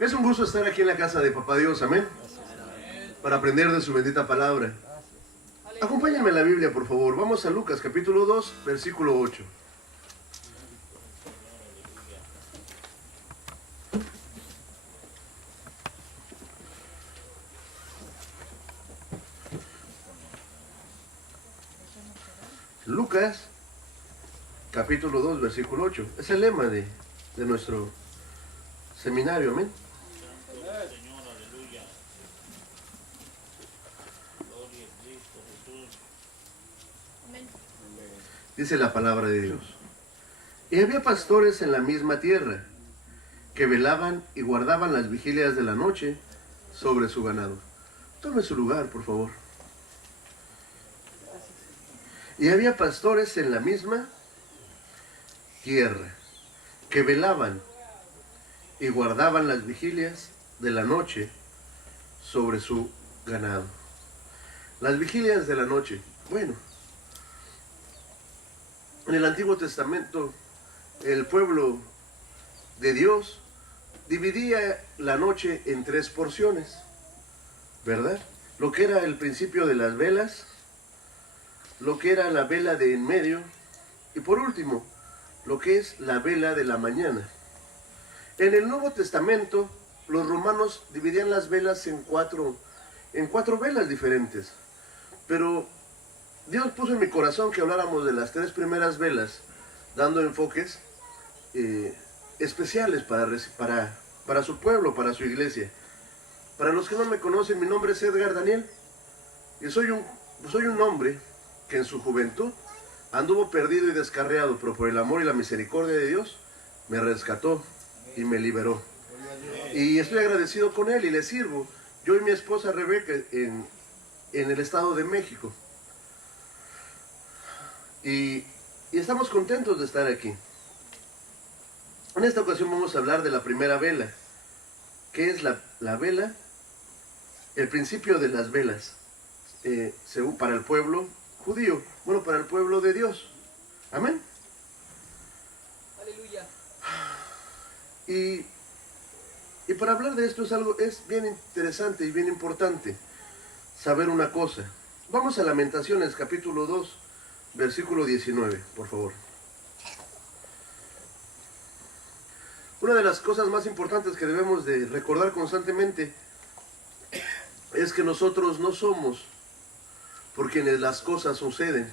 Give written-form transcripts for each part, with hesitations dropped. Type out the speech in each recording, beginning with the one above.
Es un gusto estar aquí en la casa de Papá Dios, amén, para aprender de su bendita palabra. Acompáñenme en la Biblia, por favor. Vamos a Lucas, capítulo 2, versículo 8. Lucas, capítulo 2, versículo 8. Es el lema de nuestro seminario, amén. Señor, aleluya. Gloria a Cristo Jesús. Dice la palabra de Dios. Y había pastores en la misma tierra, que velaban y guardaban las vigilias de la noche sobre su ganado. Tome su lugar, por favor. Y había pastores en la misma tierra, que velaban y guardaban las vigilias de la noche sobre su ganado. Las vigilias de la noche. Bueno, en el Antiguo Testamento, el pueblo de Dios dividía la noche en tres porciones, ¿verdad? Lo que era el principio de las velas, lo que era la vela de en medio, y por último, lo que es la vela de la mañana. En el Nuevo Testamento, los romanos dividían las velas en cuatro velas diferentes. Pero Dios puso en mi corazón que habláramos de las tres primeras velas, dando enfoques especiales para su pueblo, para su iglesia. Para los que no me conocen, mi nombre es Edgar Daniel, y soy un hombre que en su juventud anduvo perdido y descarriado, pero por el amor y la misericordia de Dios me rescató y me liberó. Y estoy agradecido con él y le sirvo. Yo y mi esposa Rebeca en el Estado de México. Y estamos contentos de estar aquí. En esta ocasión vamos a hablar de la primera vela. ¿Qué es la vela? El principio de las velas. Para el pueblo judío. Bueno, para el pueblo de Dios. Amén. Aleluya. Y para hablar de esto es bien interesante y bien importante saber una cosa. Vamos a Lamentaciones, capítulo 2, versículo 19, por favor. Una de las cosas más importantes que debemos de recordar constantemente es que nosotros no somos por quienes las cosas suceden,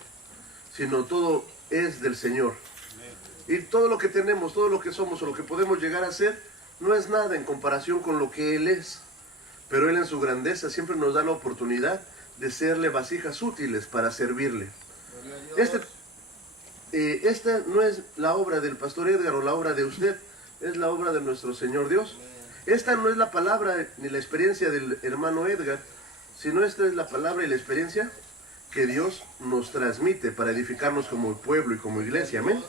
sino todo es del Señor. Y todo lo que tenemos, todo lo que somos o lo que podemos llegar a ser, no es nada en comparación con lo que Él es. Pero Él en su grandeza siempre nos da la oportunidad de serle vasijas útiles para servirle. Esta no es la obra del pastor Edgar o la obra de usted, es la obra de nuestro Señor Dios. Esta no es la palabra ni la experiencia del hermano Edgar, sino esta es la palabra y la experiencia que Dios nos transmite para edificarnos como pueblo y como iglesia. Amén.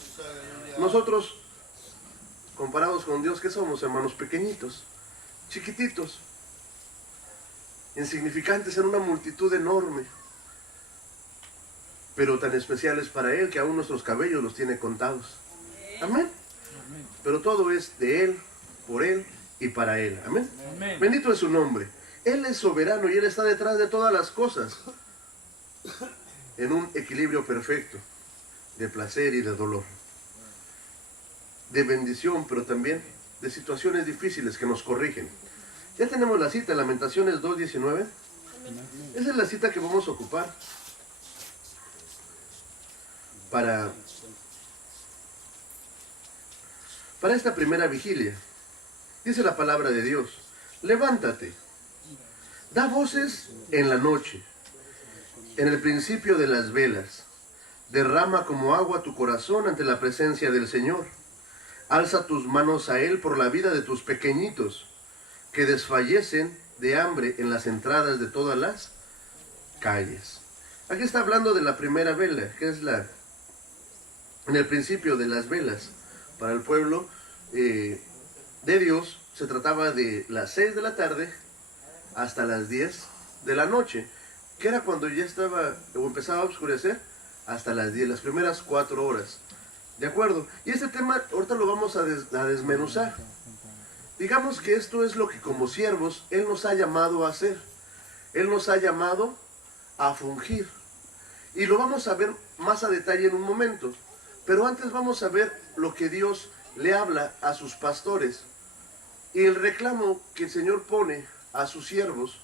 Nosotros, comparados con Dios, ¿qué somos, hermanos? Pequeñitos, chiquititos, insignificantes en una multitud enorme, pero tan especiales para Él que aún nuestros cabellos los tiene contados. Amén. Pero todo es de Él, por Él y para Él. Amén. Amén. Bendito es su nombre. Él es soberano y Él está detrás de todas las cosas, en un equilibrio perfecto de placer y de dolor, de bendición, pero también de situaciones difíciles que nos corrigen. Ya tenemos la cita, Lamentaciones 2:19. Esa es la cita que vamos a ocupar para esta primera vigilia. Dice la palabra de Dios: levántate, da voces en la noche, en el principio de las velas, derrama como agua tu corazón ante la presencia del Señor. Alza tus manos a Él por la vida de tus pequeñitos, que desfallecen de hambre en las entradas de todas las calles. Aquí está hablando de la primera vela, que es en el principio de las velas. Para el pueblo de Dios se trataba de las 6 de la tarde hasta las 10 de la noche, que era cuando ya estaba o empezaba a oscurecer, hasta las 10, las primeras 4 horas. ¿De acuerdo? Y este tema ahorita lo vamos a desmenuzar. Digamos que esto es lo que como siervos Él nos ha llamado a hacer. Él nos ha llamado a fungir. Y lo vamos a ver más a detalle en un momento. Pero antes vamos a ver lo que Dios le habla a sus pastores. Y el reclamo que el Señor pone a sus siervos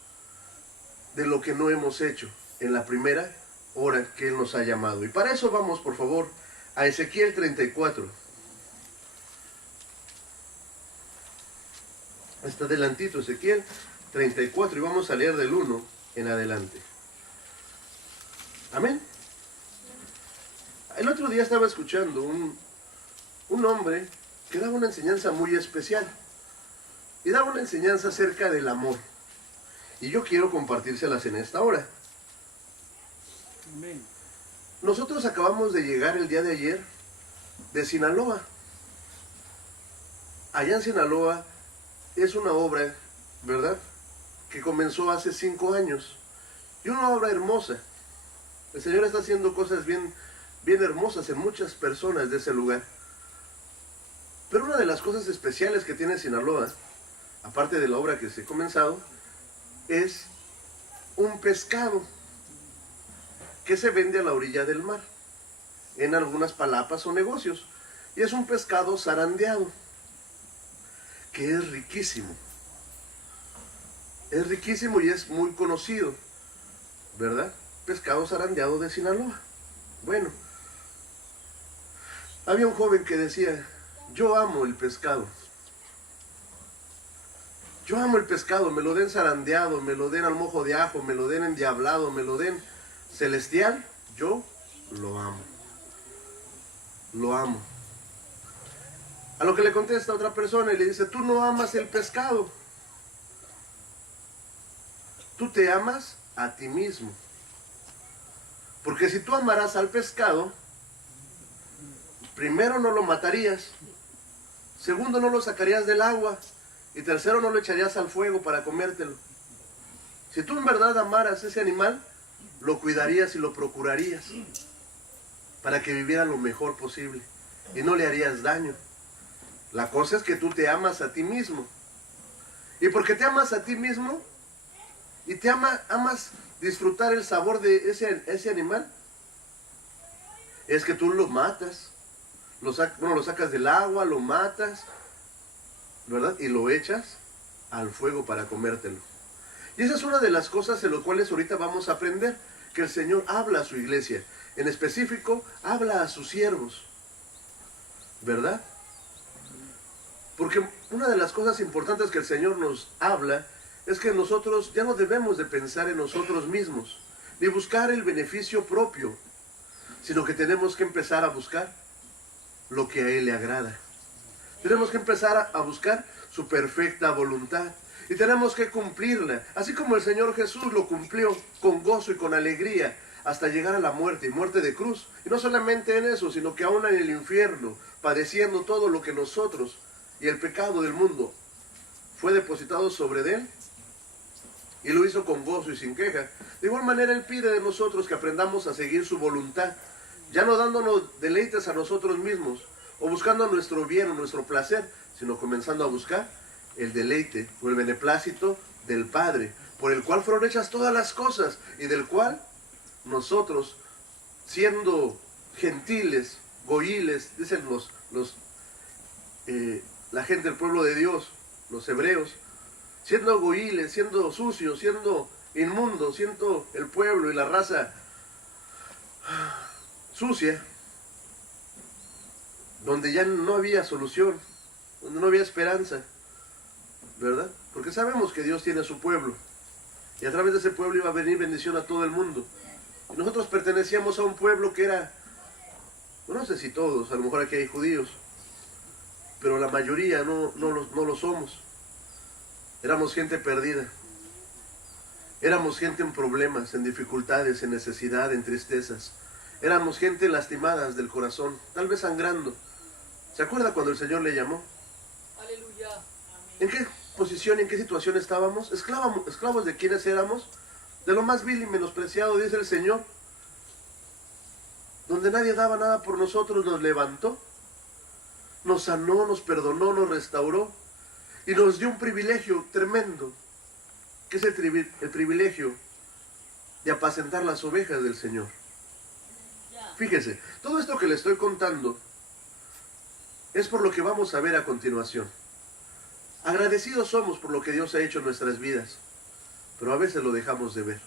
de lo que no hemos hecho en la primera hora que Él nos ha llamado. Y para eso vamos, por favor, a Ezequiel 34. Está adelantito Ezequiel 34 y vamos a leer del 1 en adelante. Amén. El otro día estaba escuchando un hombre que daba una enseñanza muy especial. Y daba una enseñanza acerca del amor. Y yo quiero compartírselas en esta hora. Amén. Nosotros acabamos de llegar el día de ayer de Sinaloa. Allá en Sinaloa es una obra, ¿verdad?, que comenzó hace 5 años. Y una obra hermosa. El Señor está haciendo cosas bien hermosas en muchas personas de ese lugar. Pero una de las cosas especiales que tiene Sinaloa, aparte de la obra que se ha comenzado, es un pescado que se vende a la orilla del mar, en algunas palapas o negocios. Y es un pescado zarandeado, que es riquísimo. Es riquísimo y es muy conocido, ¿verdad? Pescado zarandeado de Sinaloa. Bueno, había un joven que decía: yo amo el pescado. Yo amo el pescado, me lo den zarandeado, me lo den al mojo de ajo, me lo den endiablado, me lo den celestial, yo lo amo. Lo amo. A lo que le contesta otra persona y le dice: tú no amas el pescado. Tú te amas a ti mismo. Porque si tú amaras al pescado, primero no lo matarías, segundo no lo sacarías del agua, y tercero no lo echarías al fuego para comértelo. Si tú en verdad amaras ese animal, lo cuidarías y lo procurarías para que viviera lo mejor posible y no le harías daño. La cosa es que tú te amas a ti mismo. Y porque te amas a ti mismo y te amas disfrutar el sabor de ese animal, es que tú lo matas. Lo sacas del agua, lo matas, ¿verdad? Y lo echas al fuego para comértelo. Y esa es una de las cosas en las cuales ahorita vamos a aprender, que el Señor habla a su iglesia. En específico, habla a sus siervos, ¿verdad? Porque una de las cosas importantes que el Señor nos habla es que nosotros ya no debemos de pensar en nosotros mismos, ni buscar el beneficio propio, sino que tenemos que empezar a buscar lo que a Él le agrada. Tenemos que empezar a buscar su perfecta voluntad y tenemos que cumplirla, así como el Señor Jesús lo cumplió con gozo y con alegría hasta llegar a la muerte, y muerte de cruz. Y no solamente en eso, sino que aún en el infierno, padeciendo todo lo que nosotros y el pecado del mundo fue depositado sobre Él, y lo hizo con gozo y sin queja. De igual manera Él pide de nosotros que aprendamos a seguir su voluntad, ya no dándonos deleites a nosotros mismos, o buscando nuestro bien o nuestro placer, sino comenzando a buscar el deleite o el beneplácito del Padre, por el cual fueron hechas todas las cosas, y del cual nosotros, siendo gentiles, goyiles, dicen la gente del pueblo de Dios, los hebreos, siendo goyiles, siendo sucios, siendo inmundos, siendo el pueblo y la raza sucia, donde ya no había solución, donde no había esperanza, ¿verdad? Porque sabemos que Dios tiene su pueblo, y a través de ese pueblo iba a venir bendición a todo el mundo. Y nosotros pertenecíamos a un pueblo que era, no sé si todos, a lo mejor aquí hay judíos, pero la mayoría no lo somos. Éramos gente perdida. Éramos gente en problemas, en dificultades, en necesidad, en tristezas. Éramos gente lastimadas del corazón, tal vez sangrando. ¿Se acuerda cuando el Señor le llamó? Aleluya. ¿En qué posición, en qué situación estábamos? Esclavos de quienes éramos, de lo más vil y menospreciado, dice el Señor. Donde nadie daba nada por nosotros, nos levantó, nos sanó, nos perdonó, nos restauró. Y nos dio un privilegio tremendo, que es el privilegio de apacentar las ovejas del Señor. Fíjese, todo esto que le estoy contando es por lo que vamos a ver a continuación. Agradecidos somos por lo que Dios ha hecho en nuestras vidas, pero a veces lo dejamos de ver.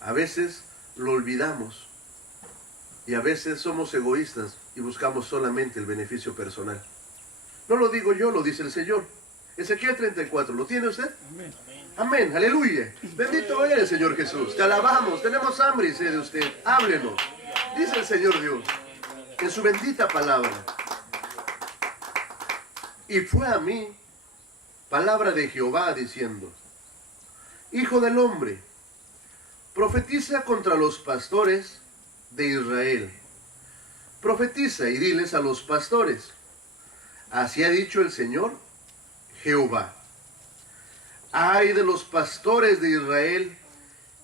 A veces lo olvidamos y a veces somos egoístas y buscamos solamente el beneficio personal. No lo digo yo, lo dice el Señor. Ezequiel 34, ¿lo tiene usted? Amén. Amén, aleluya. Bendito eres, Señor Jesús. Te alabamos, tenemos hambre y sed de usted. Háblenos, dice el Señor Dios, en su bendita palabra. Y fue a mí palabra de Jehová diciendo: Hijo del hombre, profetiza contra los pastores de Israel. Profetiza y diles a los pastores: así ha dicho el Señor Jehová. Ay de los pastores de Israel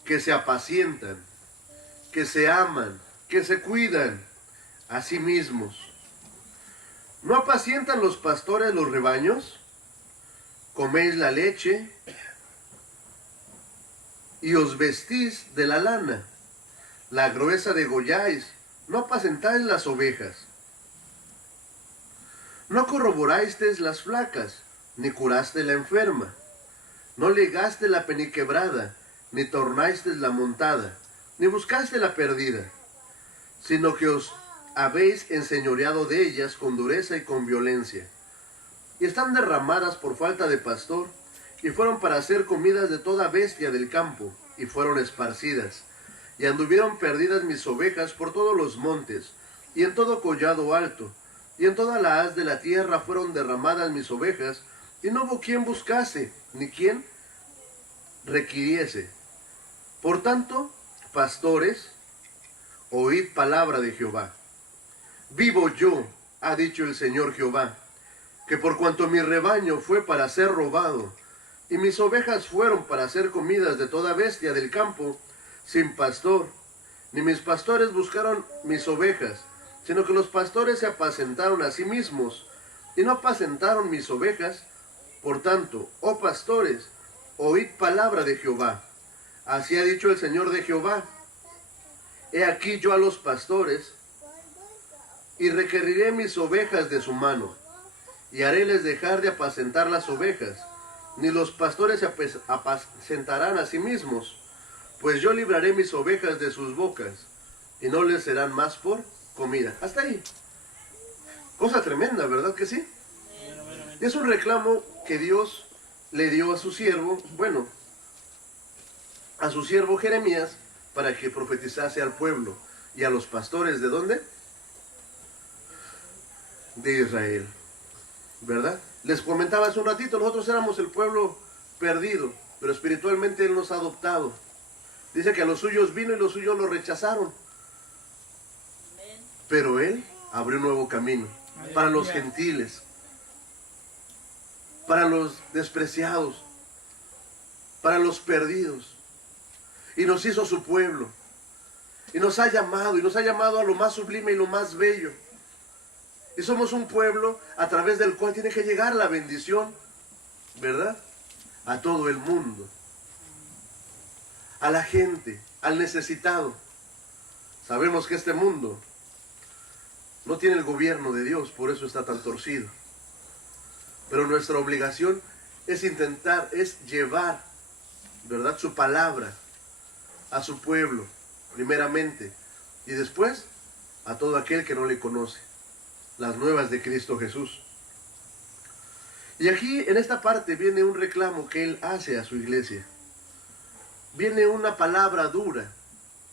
que se apacientan, que se aman, que se cuidan a sí mismos. ¿No apacientan los pastores los rebaños? Coméis la leche y os vestís de la lana. La gruesa degolláis, no apacentáis las ovejas. No corroborasteis las flacas, ni curaste la enferma. No ligaste la peniquebrada, ni tornasteis la montada, ni buscaste la perdida, sino que os habéis enseñoreado de ellas con dureza y con violencia. Y están derramadas por falta de pastor, y fueron para hacer comidas de toda bestia del campo, y fueron esparcidas. Y anduvieron perdidas mis ovejas por todos los montes, y en todo collado alto, y en toda la haz de la tierra fueron derramadas mis ovejas, y no hubo quien buscase, ni quien requiriese. Por tanto, pastores, oíd palabra de Jehová. Vivo yo, ha dicho el Señor Jehová, que por cuanto mi rebaño fue para ser robado, y mis ovejas fueron para ser comidas de toda bestia del campo, sin pastor, ni mis pastores buscaron mis ovejas, sino que los pastores se apacentaron a sí mismos, y no apacentaron mis ovejas. Por tanto, oh pastores, oíd palabra de Jehová. Así ha dicho el Señor de Jehová: he aquí yo a los pastores, y requeriré mis ovejas de su mano, y haréles dejar de apacentar las ovejas, ni los pastores se apacentarán a sí mismos, pues yo libraré mis ovejas de sus bocas, y no les serán más por comida. Hasta ahí. Cosa tremenda, ¿verdad que sí? Es un reclamo que Dios le dio a su siervo, a su siervo Jeremías, para que profetizase al pueblo y a los pastores. ¿De dónde? De Israel, ¿verdad? Les comentaba hace un ratito, nosotros éramos el pueblo perdido, pero espiritualmente Él nos ha adoptado. Dice que a los suyos vino y los suyos lo rechazaron, pero Él abrió un nuevo camino para los gentiles, para los despreciados, para los perdidos, y nos hizo su pueblo, y nos ha llamado a lo más sublime y lo más bello. Y somos un pueblo a través del cual tiene que llegar la bendición, ¿verdad? A todo el mundo, a la gente, al necesitado. Sabemos que este mundo no tiene el gobierno de Dios, por eso está tan torcido. Pero nuestra obligación es intentar, es llevar, ¿verdad?, su palabra a su pueblo, primeramente, y después a todo aquel que no le conoce, las nuevas de Cristo Jesús. Y aquí, en esta parte, viene un reclamo que Él hace a su iglesia. Viene una palabra dura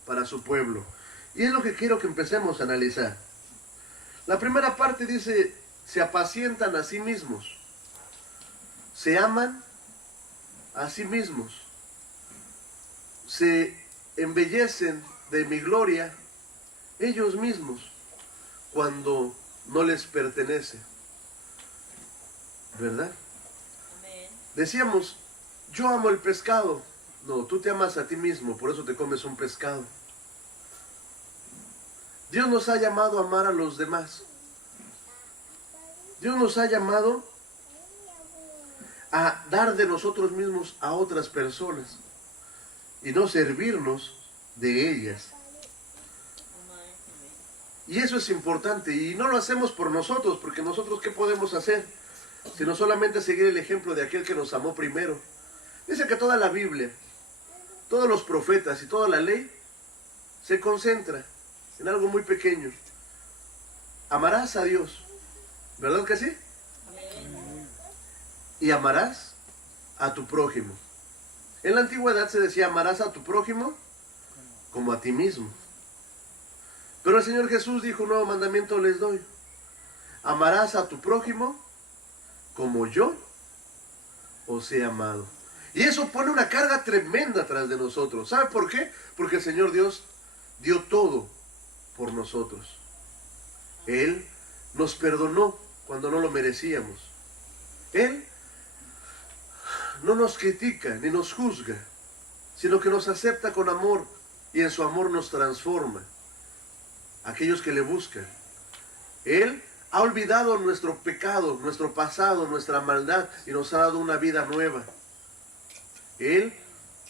para su pueblo. Y es lo que quiero que empecemos a analizar. La primera parte dice: se apacientan a sí mismos, se aman a sí mismos, se embellecen de mi gloria ellos mismos cuando no les pertenece, ¿verdad? Amén. Decíamos, yo amo el pescado. No, tú te amas a ti mismo, por eso te comes un pescado. Dios nos ha llamado a amar a los demás. Dios nos ha llamado a dar de nosotros mismos a otras personas y no servirnos de ellas. Y eso es importante, y no lo hacemos por nosotros, porque nosotros ¿qué podemos hacer? Sino solamente seguir el ejemplo de aquel que nos amó primero. Dice que toda la Biblia, todos los profetas y toda la ley se concentra en algo muy pequeño. Amarás a Dios, ¿verdad que sí? Y amarás a tu prójimo. En la antigüedad se decía, amarás a tu prójimo como a ti mismo. Pero el Señor Jesús dijo, un nuevo mandamiento les doy. Amarás a tu prójimo como yo os he amado. Y eso pone una carga tremenda atrás de nosotros. ¿Sabe por qué? Porque el Señor Dios dio todo por nosotros. Él nos perdonó cuando no lo merecíamos. Él no nos critica ni nos juzga, sino que nos acepta con amor y en su amor nos transforma. Aquellos que le buscan. Él ha olvidado nuestro pecado, nuestro pasado, nuestra maldad y nos ha dado una vida nueva. Él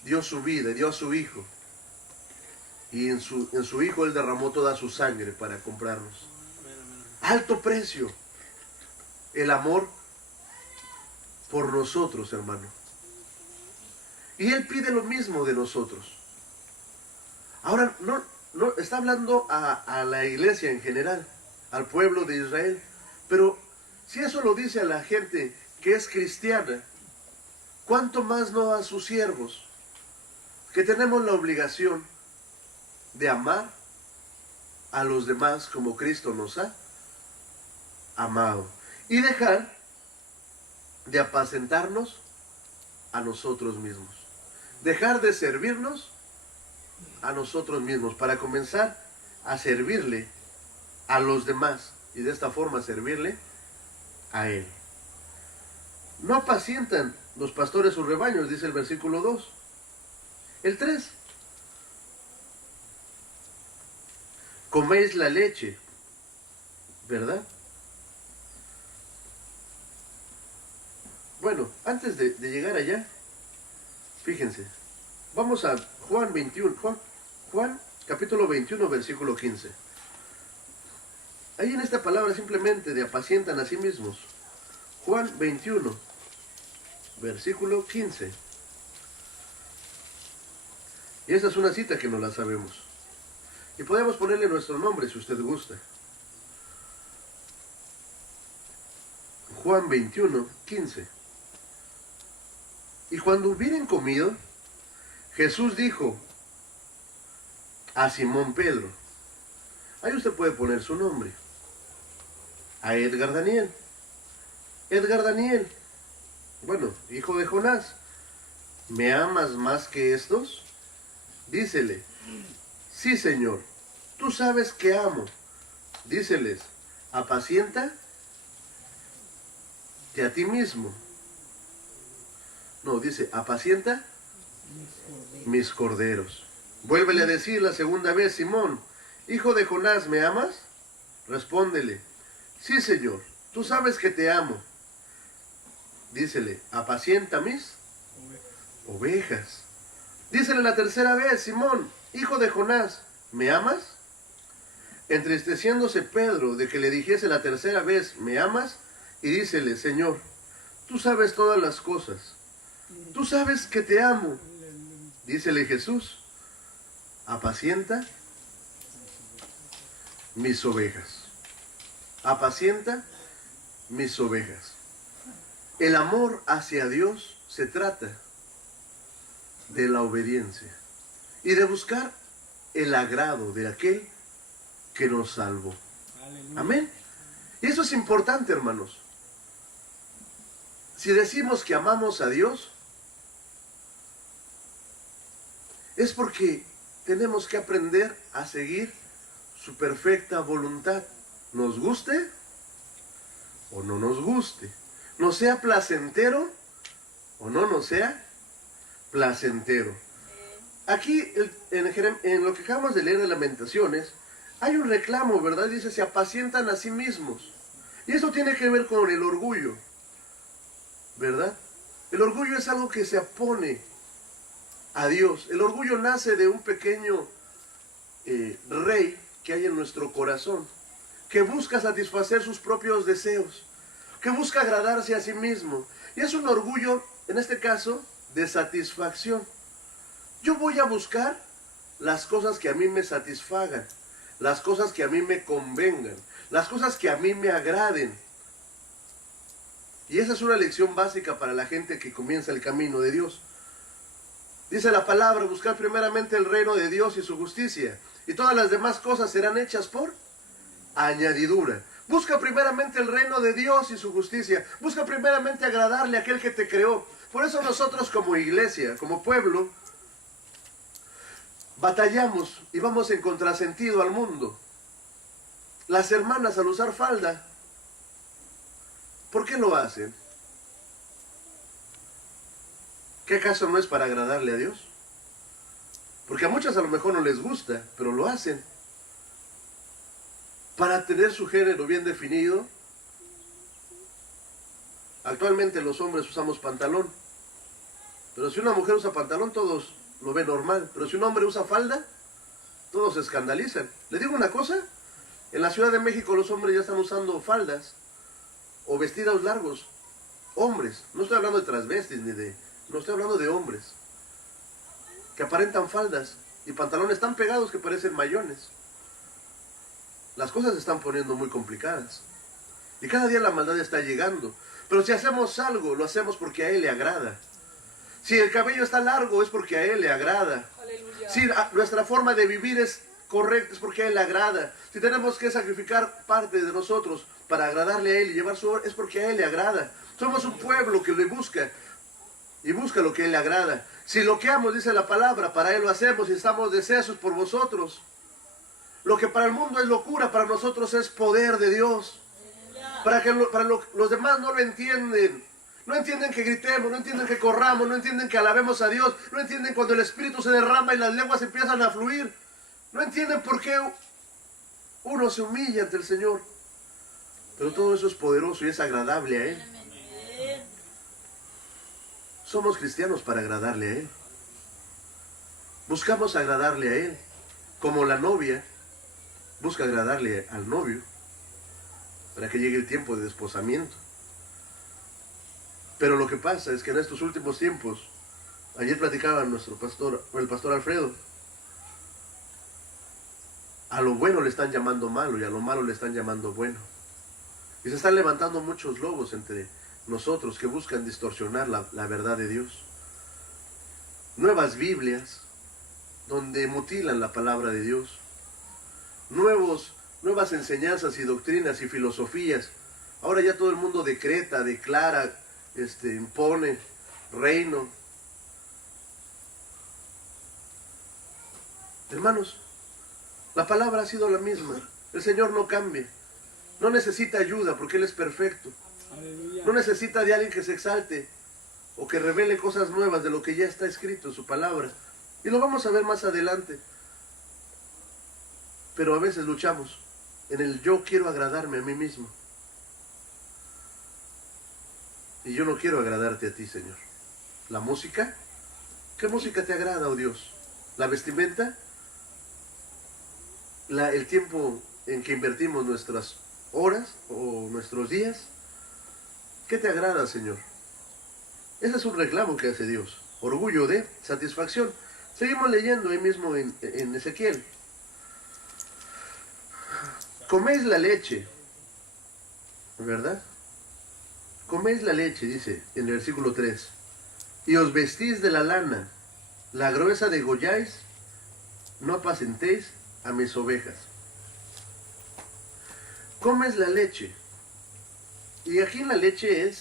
dio su vida, dio a su Hijo. Y en su Hijo Él derramó toda su sangre para comprarnos. Alto precio. El amor por nosotros, hermano. Y Él pide lo mismo de nosotros. Ahora, no está hablando a la iglesia en general, al pueblo de Israel. Pero si eso lo dice a la gente que es cristiana, ¿cuánto más no a sus siervos? Que tenemos la obligación de amar a los demás como Cristo nos ha amado. Y dejar de apacentarnos a nosotros mismos. Dejar de servirnos a nosotros mismos para comenzar a servirle a los demás y de esta forma servirle a Él. No apacientan los pastores sus rebaños, dice el versículo 2. El 3. Coméis la leche, ¿verdad? Bueno, antes de llegar allá, fíjense, vamos a Juan 21, Juan capítulo 21, versículo 15. Ahí en esta palabra simplemente de apacientan a sí mismos. Juan 21, versículo 15. Y esta es una cita que no la sabemos. Y podemos ponerle nuestro nombre si usted gusta. Juan 21, 15. Y cuando hubieren comido, Jesús dijo a Simón Pedro, ahí usted puede poner su nombre, a Edgar Daniel. Edgar Daniel, bueno, hijo de Jonás, ¿me amas más que estos? Dícele, sí, Señor, tú sabes que amo. Díceles, apacienta que a ti mismo. No, dice, apacienta mis corderos. Vuélvele a decir la segunda vez, Simón, hijo de Jonás, ¿me amas? Respóndele, sí, Señor, tú sabes que te amo. Dícele, apacienta mis ovejas. Dícele la tercera vez, Simón, hijo de Jonás, ¿me amas? Entristeciéndose Pedro de que le dijese la tercera vez, ¿me amas? Y dícele, Señor, tú sabes todas las cosas. Tú sabes que te amo. Dícele Jesús, apacienta mis ovejas. Apacienta mis ovejas. El amor hacia Dios se trata de la obediencia y de buscar el agrado de aquel que nos salvó. Amén. Y eso es importante, hermanos. Si decimos que amamos a Dios, es porque tenemos que aprender a seguir su perfecta voluntad. Nos guste o no nos guste. Nos sea placentero o no nos sea placentero. Aquí, en lo que acabamos de leer de Lamentaciones, hay un reclamo, ¿verdad? Dice, se apacientan a sí mismos. Y eso tiene que ver con el orgullo, ¿verdad? El orgullo es algo que se opone a Dios. El orgullo nace de un pequeño rey que hay en nuestro corazón, que busca satisfacer sus propios deseos, que busca agradarse a sí mismo. Y es un orgullo, en este caso, de satisfacción. Yo voy a buscar las cosas que a mí me satisfagan, las cosas que a mí me convengan, las cosas que a mí me agraden. Y esa es una lección básica para la gente que comienza el camino de Dios. Dice la palabra, buscar primeramente el reino de Dios y su justicia, y todas las demás cosas serán hechas por añadidura. Busca primeramente el reino de Dios y su justicia. Busca primeramente agradarle a aquel que te creó. Por eso nosotros como iglesia, como pueblo, batallamos y vamos en contrasentido al mundo. Las hermanas al usar falda, ¿por qué lo hacen? ¿Qué acaso no es para agradarle a Dios? Porque a muchas a lo mejor no les gusta, pero lo hacen. Para tener su género bien definido. Actualmente los hombres usamos pantalón. Pero si una mujer usa pantalón, todos lo ven normal. Pero si un hombre usa falda, todos se escandalizan. ¿Le digo una cosa? En la Ciudad de México los hombres ya están usando faldas o vestidos largos. Hombres. No estoy hablando de transvestis ni de... No estoy hablando de hombres. Que aparentan faldas y pantalones tan pegados que parecen mayones. Las cosas se están poniendo muy complicadas. Y cada día la maldad está llegando. Pero si hacemos algo, lo hacemos porque a Él le agrada. Si el cabello está largo, es porque a Él le agrada. Aleluya. Si nuestra forma de vivir es correcta, es porque a Él le agrada. Si tenemos que sacrificar parte de nosotros para agradarle a Él y llevar su obra, es porque a Él le agrada. Somos un pueblo que le busca y busca lo que a Él le agrada. Si lo que amo, dice la palabra, para Él lo hacemos y estamos deseosos por vosotros. Lo que para el mundo es locura, para nosotros es poder de Dios. Los demás no lo entienden. No entienden que gritemos, no entienden que corramos, no entienden que alabemos a Dios. No entienden cuando el Espíritu se derrama y las lenguas empiezan a fluir. No entienden por qué uno se humilla ante el Señor. Pero todo eso es poderoso y es agradable a Él. Somos cristianos para agradarle a Él. Buscamos agradarle a Él. Como la novia busca agradarle al novio para que llegue el tiempo de desposamiento. Pero lo que pasa es que en estos últimos tiempos, ayer platicaba nuestro pastor, el pastor Alfredo, a lo bueno le están llamando malo y a lo malo le están llamando bueno. Y se están levantando muchos lobos entre nosotros que buscan distorsionar la verdad de Dios. Nuevas Biblias donde mutilan la palabra de Dios. Nuevas enseñanzas y doctrinas y filosofías. Ahora ya todo el mundo decreta, declara, impone reino. Hermanos, la palabra ha sido la misma. El Señor no cambia. No necesita ayuda porque Él es perfecto. No necesita de alguien que se exalte o que revele cosas nuevas de lo que ya está escrito en su palabra. Y lo vamos a ver más adelante. Pero a veces luchamos en el yo quiero agradarme a mí mismo. Y yo no quiero agradarte a ti, Señor. ¿La música? ¿Qué música te agrada, oh Dios? ¿La vestimenta? ¿El tiempo en que invertimos nuestras horas o nuestros días? ¿Qué te agrada, Señor? Ese es un reclamo que hace Dios. Orgullo de satisfacción. Seguimos leyendo ahí mismo en Ezequiel. Coméis la leche, ¿verdad? Coméis la leche, dice en el versículo 3. Y os vestís de la lana, la gruesa degolláis, no apacentéis a mis ovejas. Comes la leche. Y aquí en la leche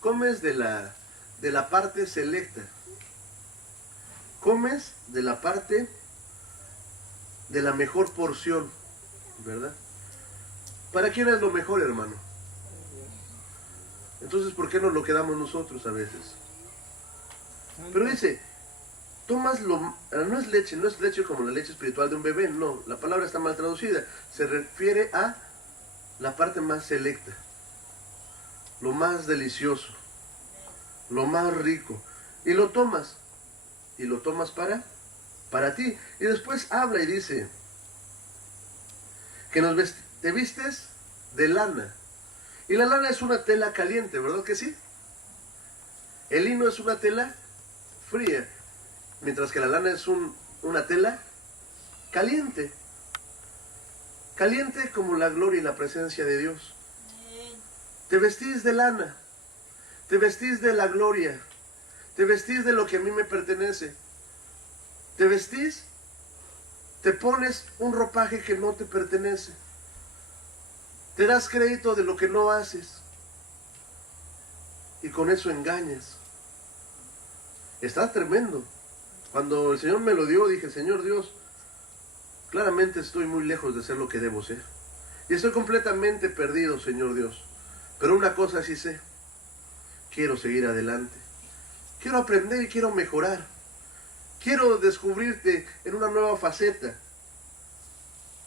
comes de la parte selecta. Comes de la parte de la mejor porción, ¿verdad? ¿Para quién es lo mejor, hermano? Entonces, ¿por qué nos lo quedamos nosotros a veces? Pero dice, tomas no es leche como la leche espiritual de un bebé, no, la palabra está mal traducida, se refiere a la parte más selecta, lo más delicioso, lo más rico, y lo tomas para ti. Y después habla y dice que te vistes de lana. Y la lana es una tela caliente, ¿verdad que sí? El lino es una tela fría, mientras que la lana es una tela caliente. Caliente como la gloria y la presencia de Dios. Te vestís de lana, te vestís de la gloria, te vestís de lo que a mí me pertenece. Te vestís, te pones un ropaje que no te pertenece. Te das crédito de lo que no haces. Y con eso engañas. Está tremendo. Cuando el Señor me lo dio, dije, Señor Dios, claramente estoy muy lejos de ser lo que debo ser. Y estoy completamente perdido, Señor Dios. Pero una cosa sí sé. Quiero seguir adelante. Quiero aprender y quiero mejorar. Quiero descubrirte en una nueva faceta.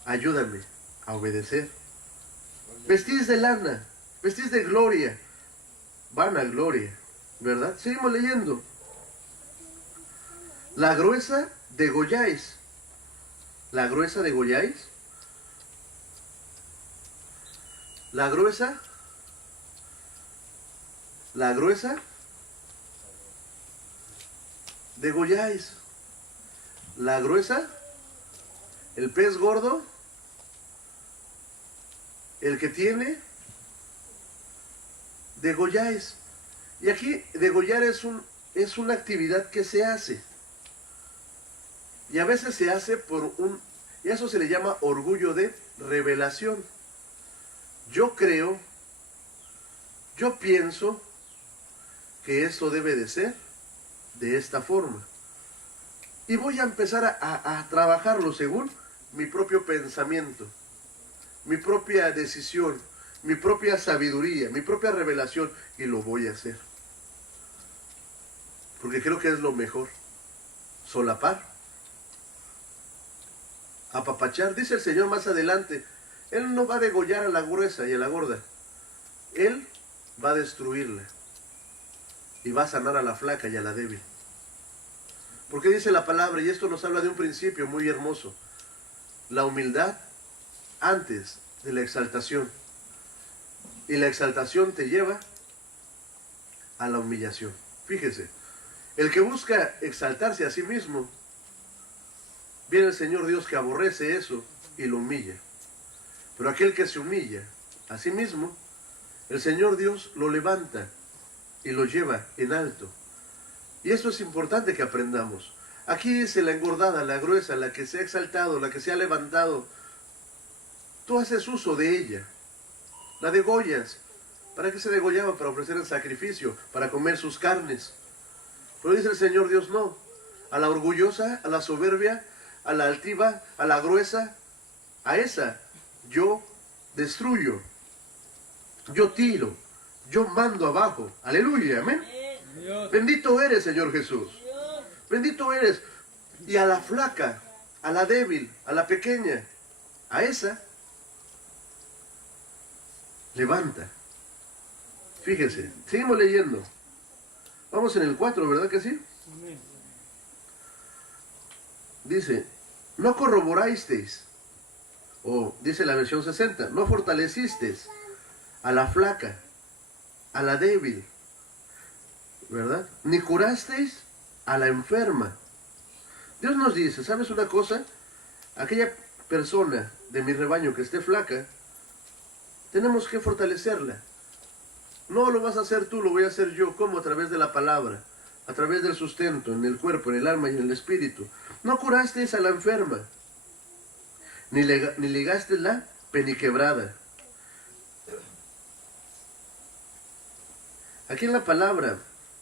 Ayúdame a obedecer. Vestís de lana, vestís de gloria, vana gloria, ¿verdad? Seguimos leyendo. La gruesa degolláis. ¿La gruesa degolláis? La gruesa degolláis. La gruesa, el pez gordo, el que tiene, degolláis. Y aquí degollar es una actividad que se hace. Y a veces se hace y a eso se le llama orgullo de revelación. Yo pienso que esto debe de ser de esta forma. Y voy a empezar a trabajarlo según mi propio pensamiento, mi propia decisión, mi propia sabiduría, mi propia revelación, y lo voy a hacer. Porque creo que es lo mejor. Solapar. Apapachar. Dice el Señor más adelante, Él no va a degollar a la gruesa y a la gorda. Él va a destruirla. Y va a sanar a la flaca y a la débil. Porque dice la palabra, y esto nos habla de un principio muy hermoso. La humildad antes de la exaltación. Y la exaltación te lleva a la humillación. Fíjese, el que busca exaltarse a sí mismo, viene el Señor Dios que aborrece eso y lo humilla. Pero aquel que se humilla a sí mismo, el Señor Dios lo levanta y lo lleva en alto. Y eso es importante que aprendamos. Aquí dice la engordada, la gruesa, la que se ha exaltado, la que se ha levantado. Tú haces uso de ella. La degollas. ¿Para qué se degollaba? Para ofrecer el sacrificio, para comer sus carnes. Pero dice el Señor Dios, no. A la orgullosa, a la soberbia, a la altiva, a la gruesa, a esa yo destruyo. Yo tiro. Yo mando abajo. Aleluya, amén. Bendito eres, Señor Jesús. Bendito eres. Y a la flaca, a la débil, a la pequeña, a esa, levanta. Fíjese, seguimos leyendo. Vamos en el 4, ¿verdad que sí? Dice, no corroborasteis, o dice la versión 60, no fortalecisteis a la flaca, a la débil, ¿verdad? Ni curasteis a la enferma. Dios nos dice, ¿sabes una cosa? Aquella persona de mi rebaño que esté flaca, tenemos que fortalecerla. No lo vas a hacer tú, lo voy a hacer yo. ¿Cómo? A través de la palabra, a través del sustento, en el cuerpo, en el alma y en el espíritu. No curasteis a la enferma, ni ligasteis la peniquebrada. Aquí en la palabra,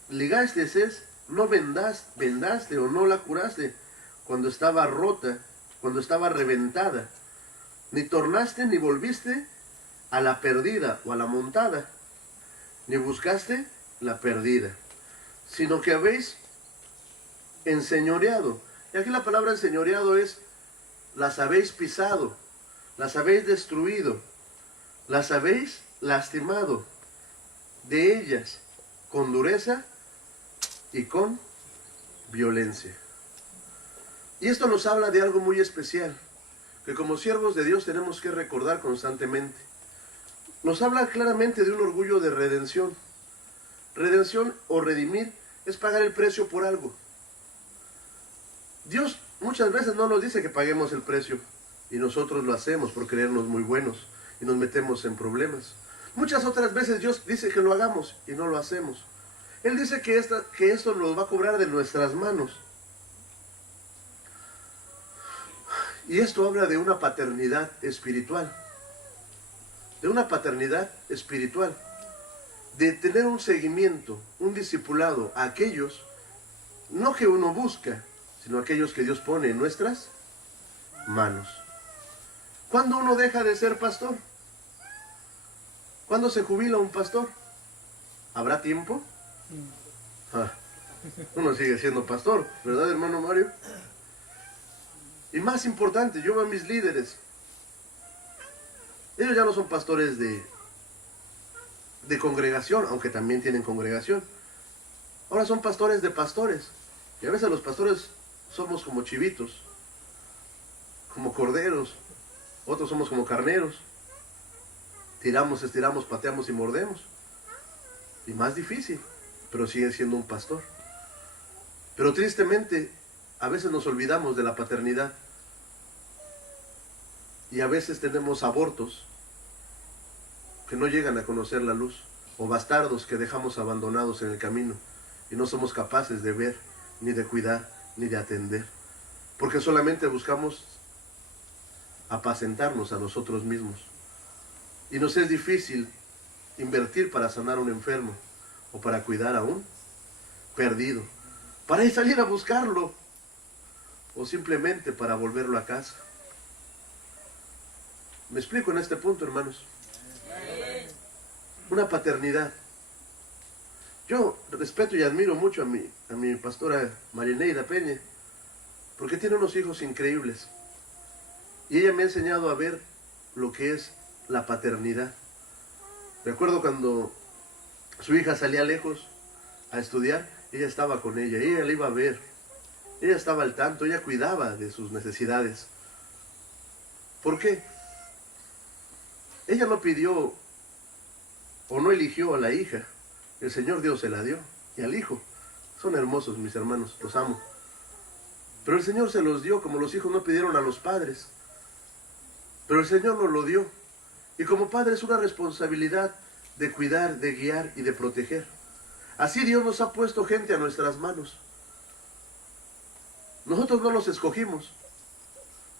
ligaste es, no vendaste o no la curaste cuando estaba rota, cuando estaba reventada. Ni tornaste ni volviste a la perdida o a la montada, ni buscaste la perdida, sino que habéis enseñoreado. Y aquí la palabra enseñoreado es, las habéis pisado, las habéis destruido, las habéis lastimado. De ellas, con dureza, y con violencia. Y esto nos habla de algo muy especial, que como siervos de Dios tenemos que recordar constantemente. Nos habla claramente de un orgullo de redención. Redención o redimir es pagar el precio por algo. Dios muchas veces no nos dice que paguemos el precio, y nosotros lo hacemos por creernos muy buenos y nos metemos en problemas. Muchas otras veces Dios dice que lo hagamos y no lo hacemos. Él dice que esto nos va a cobrar de nuestras manos. Y esto habla de una paternidad espiritual. De una paternidad espiritual. De tener un seguimiento, un discipulado a aquellos, no que uno busca, sino aquellos que Dios pone en nuestras manos. ¿Cuándo uno deja de ser pastor? ¿Cuándo se jubila un pastor? ¿Habrá tiempo? Uno sigue siendo pastor, ¿verdad, hermano Mario? Y más importante, yo veo a mis líderes. Ellos ya no son pastores de congregación, aunque también tienen congregación. Ahora son pastores de pastores. Y a veces los pastores somos como chivitos, como corderos. Otros somos como carneros. Tiramos, estiramos, pateamos y mordemos. Y más difícil, pero sigue siendo un pastor. Pero tristemente, a veces nos olvidamos de la paternidad. Y a veces tenemos abortos que no llegan a conocer la luz. O bastardos que dejamos abandonados en el camino. Y no somos capaces de ver, ni de cuidar, ni de atender. Porque solamente buscamos apacentarnos a nosotros mismos. Y nos es difícil invertir para sanar a un enfermo o para cuidar a un perdido, para ir salir a buscarlo o simplemente para volverlo a casa. ¿Me explico en este punto, hermanos? Una paternidad. Yo respeto y admiro mucho a mi pastora Marineida Peña, porque tiene unos hijos increíbles. Y ella me ha enseñado a ver lo que es la paternidad. Recuerdo cuando su hija salía lejos a estudiar, ella estaba con ella la iba a ver. Ella estaba al tanto, ella cuidaba de sus necesidades. ¿Por qué? Ella no pidió o no eligió a la hija. El Señor Dios se la dio. Y al hijo. Son hermosos, mis hermanos, los amo. Pero el Señor se los dio, como los hijos no pidieron a los padres. Pero el Señor nos lo dio. Y como padre es una responsabilidad de cuidar, de guiar y de proteger. Así Dios nos ha puesto gente a nuestras manos. Nosotros no los escogimos.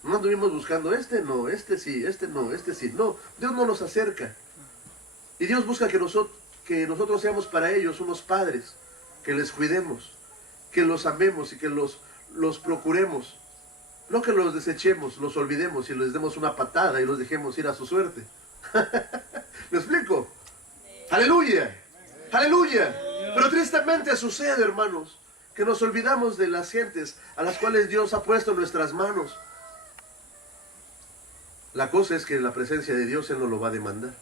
No anduvimos buscando este no, este sí, este no, este sí. No, Dios no nos acerca. Y Dios busca que nosotros seamos para ellos unos padres, que les cuidemos, que los amemos y que los procuremos. No que los desechemos, los olvidemos y les demos una patada y los dejemos ir a su suerte. ¿Me explico? ¡Aleluya! ¡Aleluya! Pero tristemente sucede, hermanos, que nos olvidamos de las gentes a las cuales Dios ha puesto en nuestras manos. La cosa es que en la presencia de Dios Él nos lo va a demandar.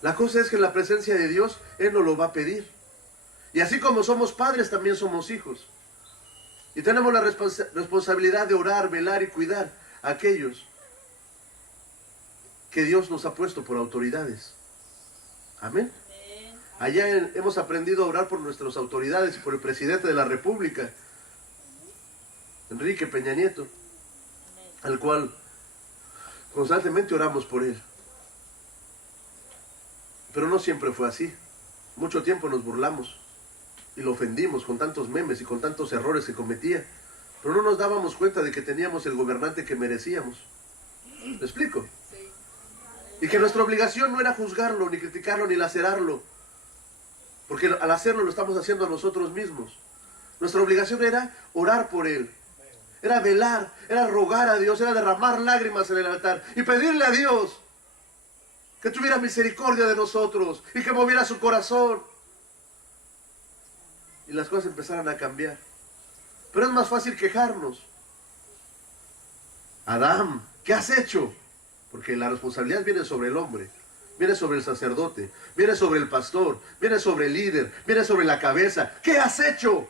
La cosa es que en la presencia de Dios Él nos lo va a pedir. Y así como somos padres, también somos hijos. Y tenemos la responsabilidad de orar, velar y cuidar a aquellos que Dios nos ha puesto por autoridades. Amén. Allá hemos aprendido a orar por nuestras autoridades y por el presidente de la República, Enrique Peña Nieto, al cual constantemente oramos por él. Pero no siempre fue así. Mucho tiempo nos burlamos y lo ofendimos con tantos memes y con tantos errores que cometía. Pero no nos dábamos cuenta de que teníamos el gobernante que merecíamos. ¿Me explico? Y que nuestra obligación no era juzgarlo, ni criticarlo, ni lacerarlo. Porque al hacerlo lo estamos haciendo a nosotros mismos. Nuestra obligación era orar por él. Era velar, era rogar a Dios, era derramar lágrimas en el altar. Y pedirle a Dios que tuviera misericordia de nosotros y que moviera su corazón. Y las cosas empezaron a cambiar. Pero es más fácil quejarnos. Adán, ¿qué has hecho? Porque la responsabilidad viene sobre el hombre. viene sobre el sacerdote, viene sobre el pastor, viene sobre el líder, viene sobre la cabeza. ¿Qué has hecho?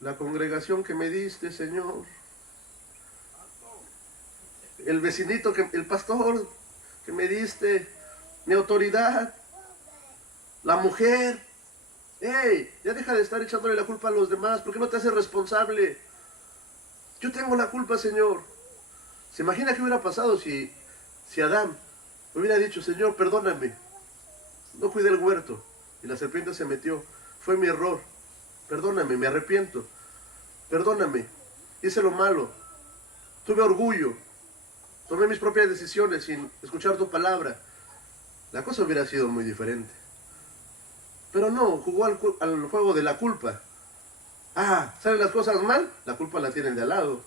La congregación que me diste, Señor. El vecinito, el pastor que me diste, mi autoridad, la mujer. ¡Ey! Ya deja de estar echándole la culpa a los demás. ¿Por qué no te haces responsable? Yo tengo la culpa, Señor. ¿Se imagina qué hubiera pasado si Adán hubiera dicho, Señor, perdóname, no cuidé el huerto y la serpiente se metió? Fue mi error. Perdóname, me arrepiento. Perdóname, hice lo malo. Tuve orgullo. Tomé mis propias decisiones sin escuchar tu palabra. La cosa hubiera sido muy diferente. Pero no, jugó al juego de la culpa. Ah, ¿salen las cosas mal? La culpa la tiene el de al lado,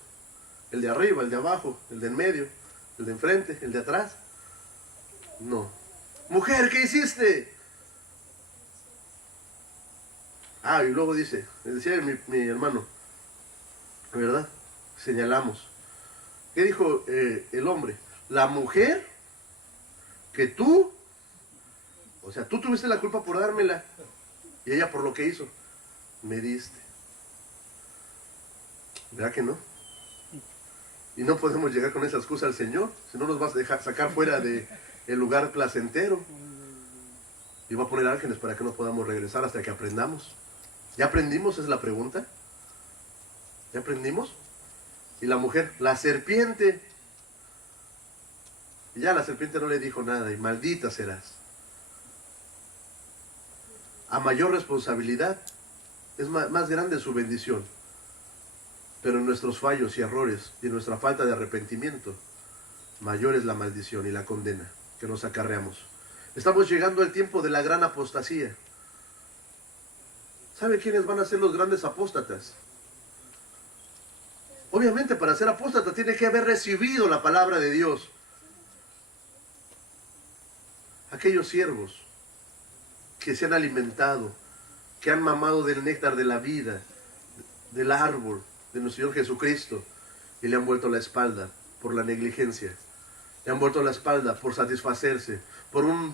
el de arriba, el de abajo, el de en medio, el de enfrente, el de atrás. No. Mujer, ¿qué hiciste? Ah, y luego dice, decía mi hermano, ¿verdad? Señalamos. ¿Qué dijo el hombre? La mujer que tú, o sea, tú tuviste la culpa por dármela y ella por lo que hizo, me diste. ¿Verdad que no? Y no podemos llegar con esa excusa al Señor, si no nos vas a dejar sacar fuera del lugar placentero. Y va a poner ángeles para que no podamos regresar hasta que aprendamos. ¿Ya aprendimos? Es la pregunta. ¿Ya aprendimos? Y la mujer, la serpiente. Y ya la serpiente no le dijo nada, y maldita serás. A mayor responsabilidad, es más grande su bendición. Pero en nuestros fallos y errores y en nuestra falta de arrepentimiento, mayor es la maldición y la condena que nos acarreamos. Estamos llegando al tiempo de la gran apostasía. ¿Sabe quiénes van a ser los grandes apóstatas? Obviamente, para ser apóstata tiene que haber recibido la palabra de Dios. Aquellos siervos que se han alimentado, que han mamado del néctar de la vida, del árbol de nuestro Señor Jesucristo, y le han vuelto la espalda por la negligencia. Le han vuelto la espalda por satisfacerse, por un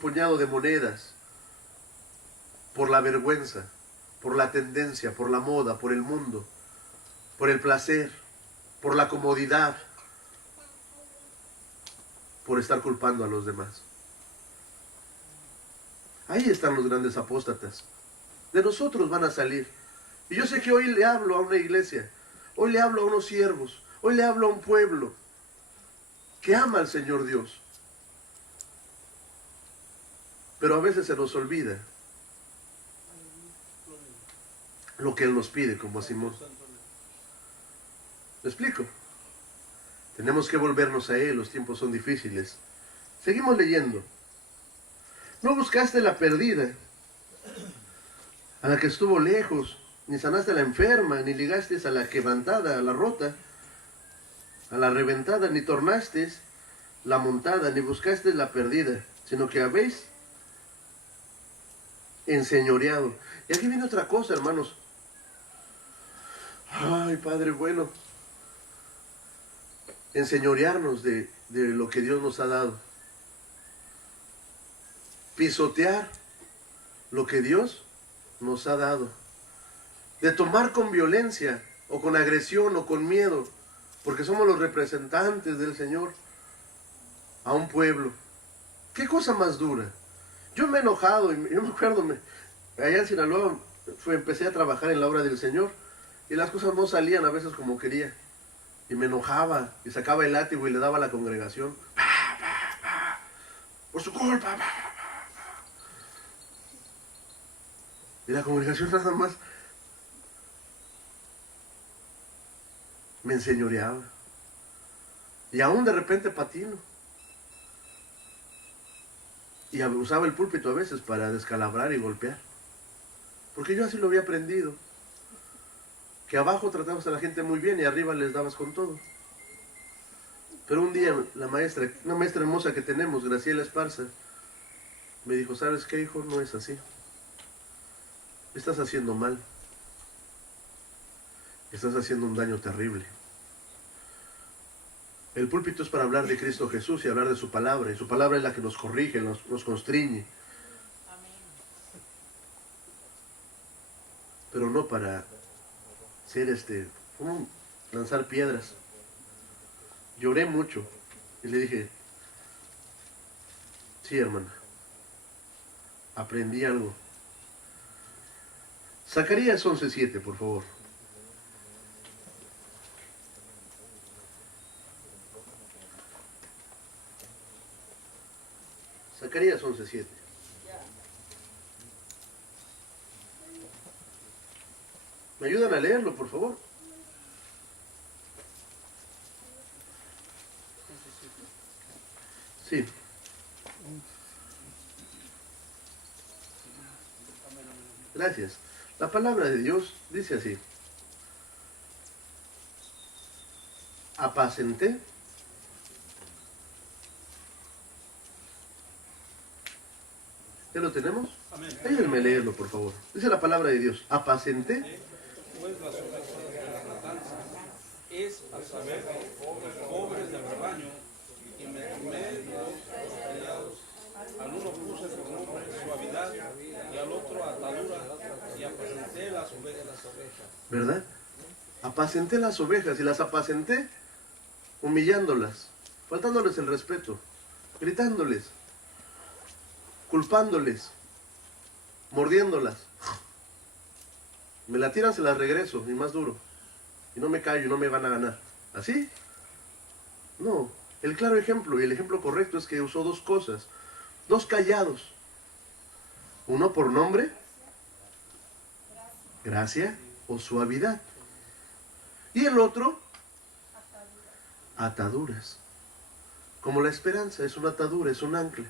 puñado de monedas, por la vergüenza, por la tendencia, por la moda, por el mundo, por el placer, por la comodidad, por estar culpando a los demás. Ahí están los grandes apóstatas. De nosotros van a salir. Y yo sé que hoy le hablo a una iglesia, hoy le hablo a unos siervos, hoy le hablo a un pueblo que ama al Señor Dios. Pero a veces se nos olvida lo que Él nos pide, como a Simón. ¿Me explico? Tenemos que volvernos a Él, los tiempos son difíciles. Seguimos leyendo. No buscaste la perdida, a la que estuvo lejos, ni sanaste a la enferma, ni ligaste a la quebrantada, a la rota, a la reventada, ni tornaste la montada, ni buscaste la perdida, sino que habéis enseñoreado. Y aquí viene otra cosa, hermanos. Ay, Padre bueno, enseñorearnos de lo que Dios nos ha dado. Pisotear lo que Dios nos ha dado. De tomar con violencia, o con agresión, o con miedo, porque somos los representantes del Señor, a un pueblo. ¿Qué cosa más dura? Yo me he enojado, y yo me acuerdo, allá en Sinaloa empecé a trabajar en la obra del Señor, y las cosas no salían a veces como quería. Y me enojaba, y sacaba el látigo y le daba a la congregación. ¡Pa, pa, pa! ¡Por su culpa! ¡Pa, pa, pa! Y la congregación nada más me enseñoreaba. Y aún de repente patino. Y usaba el púlpito a veces para descalabrar y golpear. Porque yo así lo había aprendido. Que abajo tratabas a la gente muy bien y arriba les dabas con todo. Pero un día la maestra, una maestra hermosa que tenemos, Graciela Esparza, me dijo, ¿sabes qué, hijo? No es así. Estás haciendo mal. Estás haciendo un daño terrible. El púlpito es para hablar de Cristo Jesús y hablar de su palabra. Y su palabra es la que nos corrige, nos constriñe. Pero no para ser lanzar piedras. Lloré mucho y le dije, sí, hermana, aprendí algo. Zacarías 11:7, por favor. Zacarías 11:7. ¿Me ayudan a leerlo, por favor? Sí. Gracias. La palabra de Dios dice así. Apacenté. ¿Ya lo tenemos? Ayúdenme a leerlo, por favor. Dice la palabra de Dios. Apacenté. Pues las ovejas de la matanza es a saber, pobres del rebaño, y me tomé los callados. Al uno puse por nombre suavidad, y al otro atadura, y apacenté las ovejas. ¿Verdad? Apacenté las ovejas y las apacenté humillándolas, faltándoles el respeto, gritándoles, culpándoles, mordiéndolas. Me la tiran, se las regreso, y más duro. Y no me callo, y no me van a ganar. ¿Así? No. El claro ejemplo, y el ejemplo correcto es que usó dos cosas. Dos callados. Uno por nombre, gracia o suavidad. Y el otro, ataduras. Como la esperanza, es una atadura, es un ancla.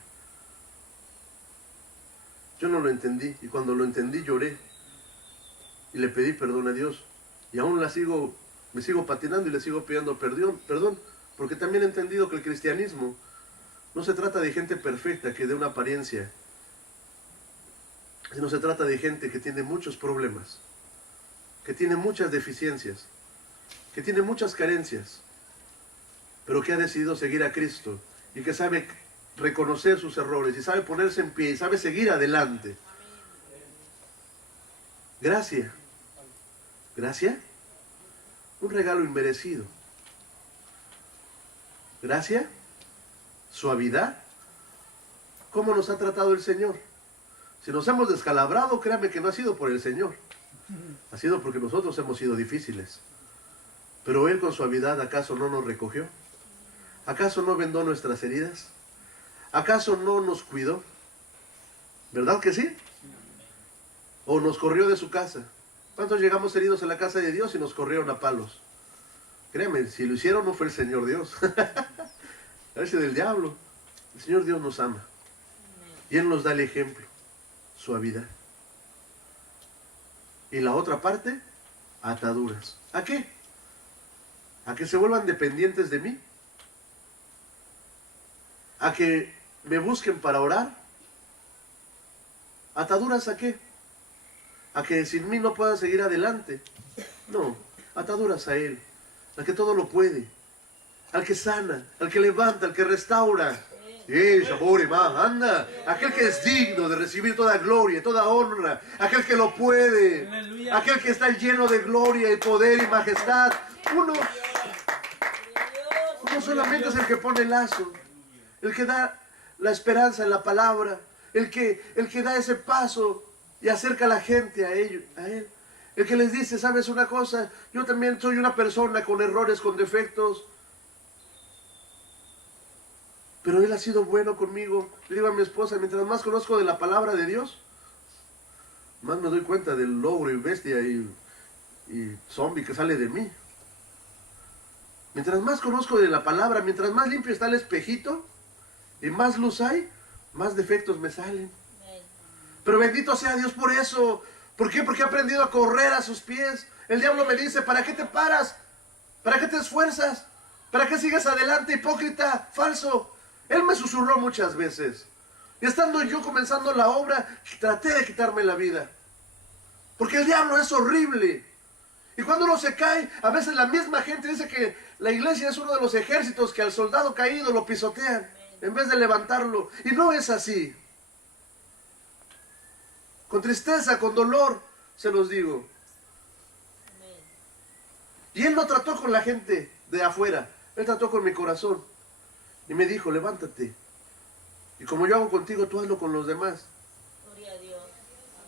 Yo no lo entendí, y cuando lo entendí lloré. Y le pedí perdón a Dios. Y aún me sigo patinando y le sigo pidiendo perdón, porque también he entendido que el cristianismo no se trata de gente perfecta que dé una apariencia, sino se trata de gente que tiene muchos problemas, que tiene muchas deficiencias, que tiene muchas carencias, pero que ha decidido seguir a Cristo y que sabe reconocer sus errores y sabe ponerse en pie y sabe seguir adelante. Gracia. ¿Gracia? Un regalo inmerecido. ¿Gracia? ¿Suavidad? ¿Cómo nos ha tratado el Señor? Si nos hemos descalabrado, créame que no ha sido por el Señor. Ha sido porque nosotros hemos sido difíciles. Pero Él con suavidad, ¿acaso no nos recogió? ¿Acaso no vendó nuestras heridas? ¿Acaso no nos cuidó? ¿Verdad que sí? ¿O nos corrió de su casa? ¿Cuántos llegamos heridos a la casa de Dios y nos corrieron a palos? Créeme, si lo hicieron no fue el Señor Dios. A veces del diablo. El Señor Dios nos ama. Y Él nos da el ejemplo. Suavidad. Y la otra parte, ataduras. ¿A qué? ¿A que se vuelvan dependientes de mí? ¿A que me busquen para orar? ¿Ataduras a qué? ¿A que sin mí no puedan seguir adelante? No, ataduras a Él, al que todo lo puede, al que sana, al que levanta, al que restaura. Anda, aquel que es digno de recibir toda gloria, toda honra, aquel que lo puede, aquel que está lleno de gloria y poder y majestad. Uno solamente es el que pone el lazo, el que da la esperanza en la palabra, el que da ese paso y acerca a la gente a Él. El que les dice, ¿sabes una cosa? Yo también soy una persona con errores, con defectos. Pero Él ha sido bueno conmigo. Le digo a mi esposa, mientras más conozco de la palabra de Dios, más me doy cuenta del logro y bestia y zombie que sale de mí. Mientras más conozco de la palabra, mientras más limpio está el espejito y más luz hay, más defectos me salen. Pero bendito sea Dios por eso. ¿Por qué? Porque he aprendido a correr a sus pies. El diablo me dice, ¿para qué te paras? ¿Para qué te esfuerzas? ¿Para qué sigues adelante, hipócrita, falso? Él me susurró muchas veces. Y estando yo comenzando la obra, traté de quitarme la vida. Porque el diablo es horrible. Y cuando uno se cae, a veces la misma gente dice que la iglesia es uno de los ejércitos que al soldado caído lo pisotean en vez de levantarlo. Y no es así. Con tristeza, con dolor, se los digo. Y Él no trató con la gente de afuera. Él trató con mi corazón. Y me dijo, levántate. Y como yo hago contigo, tú hazlo con los demás. Gloria a Dios.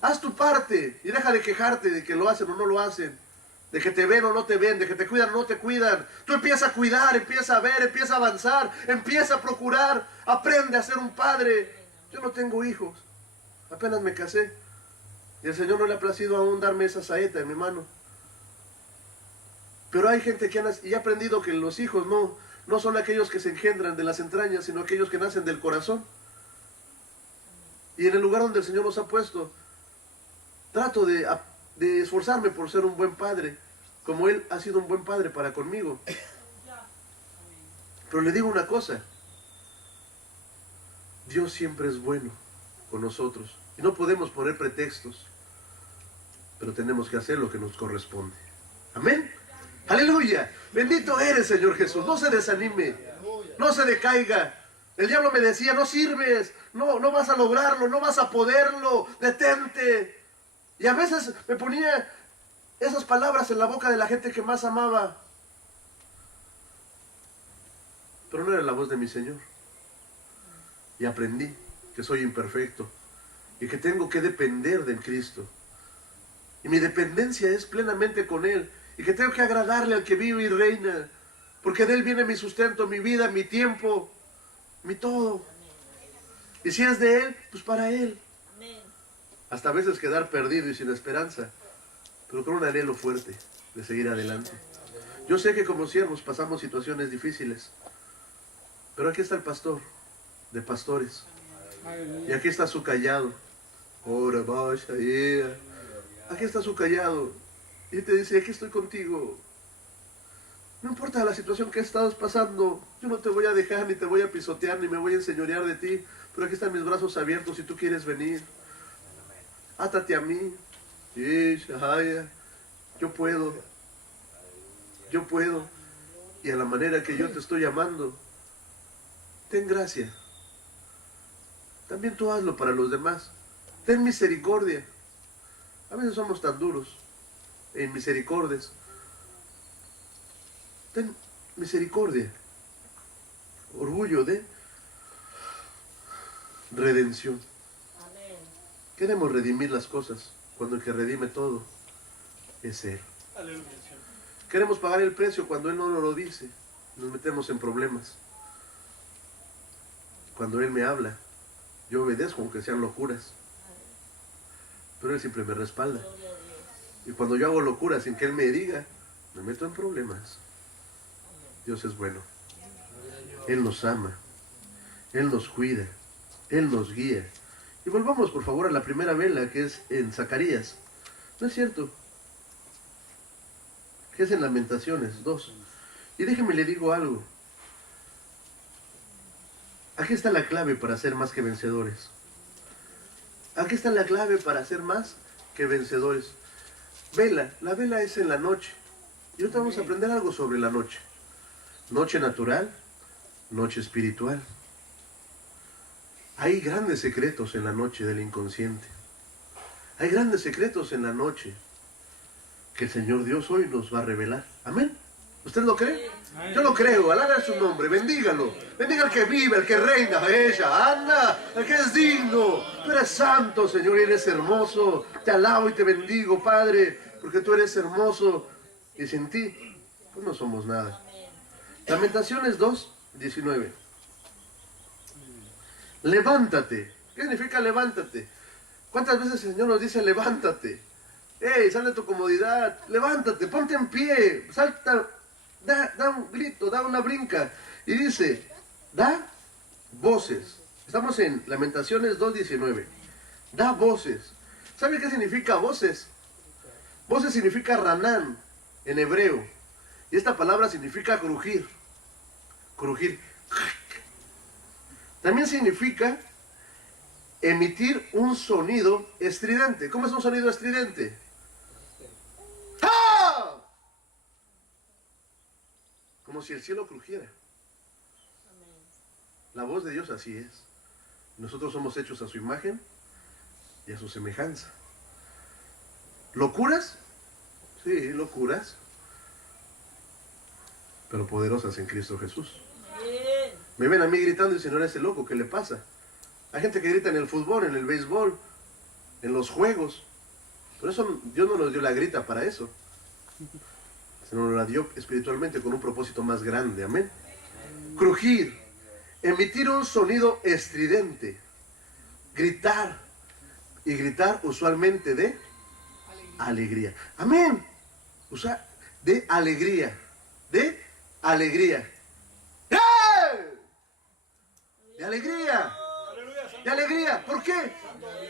Haz tu parte y deja de quejarte de que lo hacen o no lo hacen. De que te ven o no te ven, de que te cuidan o no te cuidan. Tú empieza a cuidar, empieza a ver, empieza a avanzar, empieza a procurar. Aprende a ser un padre. Yo no tengo hijos. Apenas me casé. Y el Señor no le ha placido aún darme esa saeta en mi mano. Pero hay gente que y he aprendido que los hijos no son aquellos que se engendran de las entrañas, sino aquellos que nacen del corazón. Y en el lugar donde el Señor nos ha puesto, trato de esforzarme por ser un buen padre, como Él ha sido un buen padre para conmigo. Pero le digo una cosa, Dios siempre es bueno con nosotros. Y no podemos poner pretextos, pero tenemos que hacer lo que nos corresponde. Amén. Aleluya. Bendito eres, Señor Jesús. No se desanime, no se decaiga. El diablo me decía, no sirves, no vas a lograrlo, no vas a poderlo, detente. Y a veces me ponía esas palabras en la boca de la gente que más amaba. Pero no era la voz de mi Señor. Y aprendí que soy imperfecto y que tengo que depender del Cristo. Y mi dependencia es plenamente con Él. Y que tengo que agradarle al que vive y reina. Porque de Él viene mi sustento, mi vida, mi tiempo, mi todo. Y si es de Él, pues para Él. Hasta a veces quedar perdido y sin esperanza, pero con un anhelo fuerte de seguir adelante. Yo sé que como siervos pasamos situaciones difíciles, pero aquí está el pastor de pastores. Y aquí está su callado. Ora, vaya, yeah. Aquí está su callado. Y te dice, aquí estoy contigo. No importa la situación que estás pasando, yo no te voy a dejar, ni te voy a pisotear, ni me voy a enseñorear de ti. Pero aquí están mis brazos abiertos si tú quieres venir. Átate a mí. Yo puedo. Yo puedo. Y a la manera que yo te estoy llamando, ten gracia. También tú hazlo para los demás. Ten misericordia. A veces somos tan duros en misericordias. Ten misericordia. Orgullo de redención. Amén. Queremos redimir las cosas cuando el que redime todo es Él. Aleluya. Queremos pagar el precio cuando Él no nos lo dice. Nos metemos en problemas. Cuando Él me habla, yo obedezco aunque sean locuras. Pero Él siempre me respalda. Gloria a Dios. Y cuando yo hago locuras sin que Él me diga, me meto en problemas. Dios es bueno. Él nos ama. Él nos cuida. Él nos guía. Y volvamos por favor a la primera vela que es en Zacarías. ¿No es cierto? Que es en Lamentaciones 2. Y déjeme le digo algo. Aquí está la clave para ser más que vencedores. Aquí está la clave para ser más que vencedores. Vela, la vela es en la noche. Y ahorita vamos a aprender algo sobre la noche. Noche natural, noche espiritual. Hay grandes secretos en la noche del inconsciente. Hay grandes secretos en la noche que el Señor Dios hoy nos va a revelar. Amén. ¿Usted lo cree? Yo lo creo. Alabe su nombre. Bendígalo. Bendiga al que vive, al que reina. Ella, anda, al que es digno. Tú eres santo, Señor, y eres hermoso. Te alabo y te bendigo, Padre, porque tú eres hermoso. Y sin ti, pues no somos nada. Lamentaciones 2:19. Levántate. ¿Qué significa levántate? ¿Cuántas veces el Señor nos dice levántate? ¡Ey, sal de tu comodidad! Levántate, ponte en pie, salta, da un grito, da una brinca. Y dice, da voces. Estamos en Lamentaciones 2:19. Da voces. ¿Sabe qué significa voces? Voces significa ranán en hebreo. Y esta palabra significa crujir. Crujir. También significa emitir un sonido estridente. ¿Cómo es un sonido estridente? ¡Ah! como si el cielo crujiera. Amén. La voz de Dios así es. Nosotros somos hechos a su imagen y a su semejanza. ¿Locuras? Sí, locuras, pero poderosas en Cristo Jesús. Bien. Me ven a mí gritando y dicen, no, ese loco, ¿qué le pasa? Hay gente que grita en el fútbol, en el béisbol, en los juegos. Por eso Dios no nos dio la grita para eso. Sino nos la dio espiritualmente con un propósito más grande. Amén. Crujir, emitir un sonido estridente, gritar. Y gritar usualmente de alegría. Amén. Usa de alegría. De alegría. ¡Eh! De alegría. De alegría. ¿Por qué?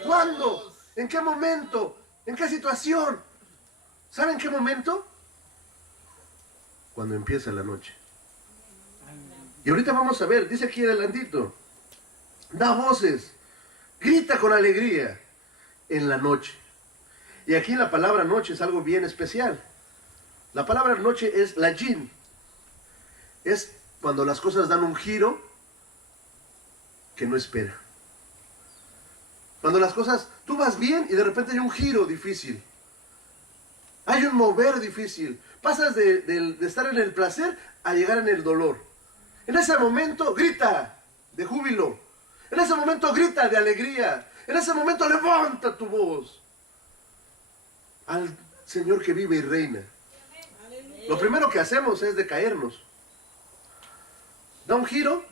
¿Cuándo? ¿En qué momento? ¿En qué situación? ¿Saben qué momento? Cuando empieza la noche. Y ahorita vamos a ver, dice aquí adelantito, da voces, grita con alegría en la noche. Y aquí la palabra noche es algo bien especial. La palabra noche es la yin. Es cuando las cosas dan un giro que no espera. Cuando las cosas, tú vas bien y de repente hay un giro difícil. Hay un mover difícil. Pasas de estar en el placer a llegar en el dolor. En ese momento grita de júbilo. En ese momento grita de alegría. En ese momento levanta tu voz al Señor que vive y reina. Lo primero que hacemos es decaernos. Da un giro.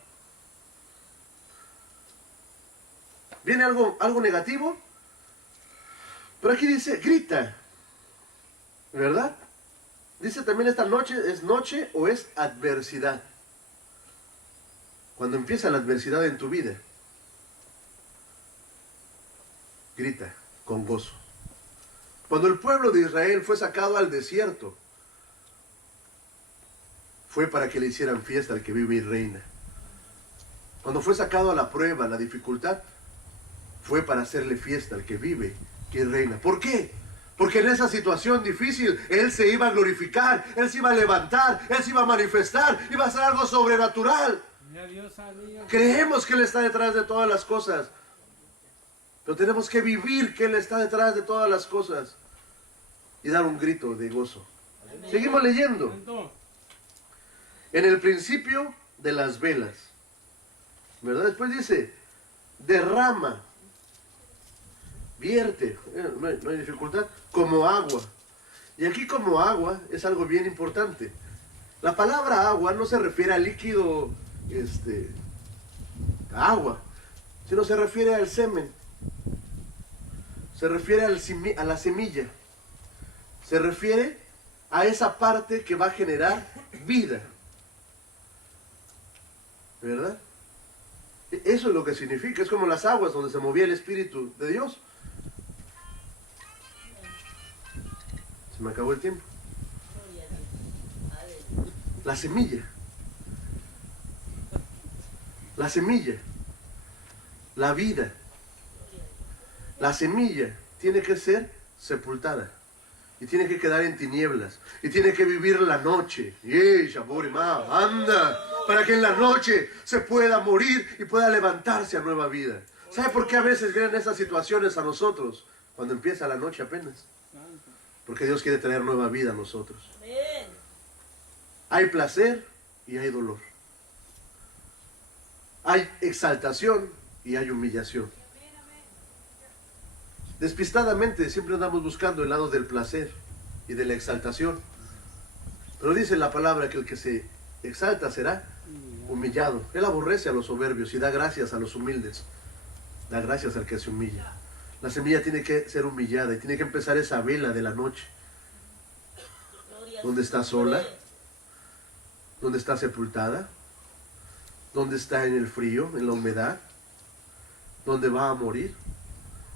Viene algo negativo. Pero aquí dice, grita. ¿Verdad? Dice también esta noche, ¿es noche o es adversidad? Cuando empieza la adversidad en tu vida, grita con gozo. Cuando el pueblo de Israel fue sacado al desierto, fue para que le hicieran fiesta al que vive y reina. Cuando fue sacado a la prueba, a la dificultad, fue para hacerle fiesta al que vive, que reina. ¿Por qué? Porque en esa situación difícil, Él se iba a glorificar, Él se iba a levantar, Él se iba a manifestar, iba a ser algo sobrenatural. Creemos que Él está detrás de todas las cosas, pero tenemos que vivir que Él está detrás de todas las cosas y dar un grito de gozo. Seguimos leyendo. En el principio de las velas, ¿verdad? Después dice, derrama, vierte, no hay dificultad, como agua. Y aquí como agua es algo bien importante. La palabra agua no se refiere al líquido, agua, sino se refiere al semen, se refiere a la semilla, se refiere a esa parte que va a generar vida, ¿verdad? Eso es lo que significa, es como las aguas donde se movía el Espíritu de Dios. Se me acabó el tiempo. La semilla. La semilla. La vida. La semilla tiene que ser sepultada. Y tiene que quedar en tinieblas. Y tiene que vivir la noche. Anda. Para que en la noche se pueda morir y pueda levantarse a nueva vida. ¿Sabe por qué a veces vienen esas situaciones a nosotros? Cuando empieza la noche apenas. Porque Dios quiere traer nueva vida a nosotros. Hay placer y hay dolor. Hay exaltación y hay humillación. Despistadamente siempre andamos buscando el lado del placer y de la exaltación. Pero dice la palabra que el que se exalta será humillado. Él aborrece a los soberbios y da gracias a los humildes. Da gracias al que se humilla. La semilla tiene que ser humillada y tiene que empezar esa vela de la noche. Donde está sola, donde está sepultada, donde está en el frío, en la humedad, donde va a morir.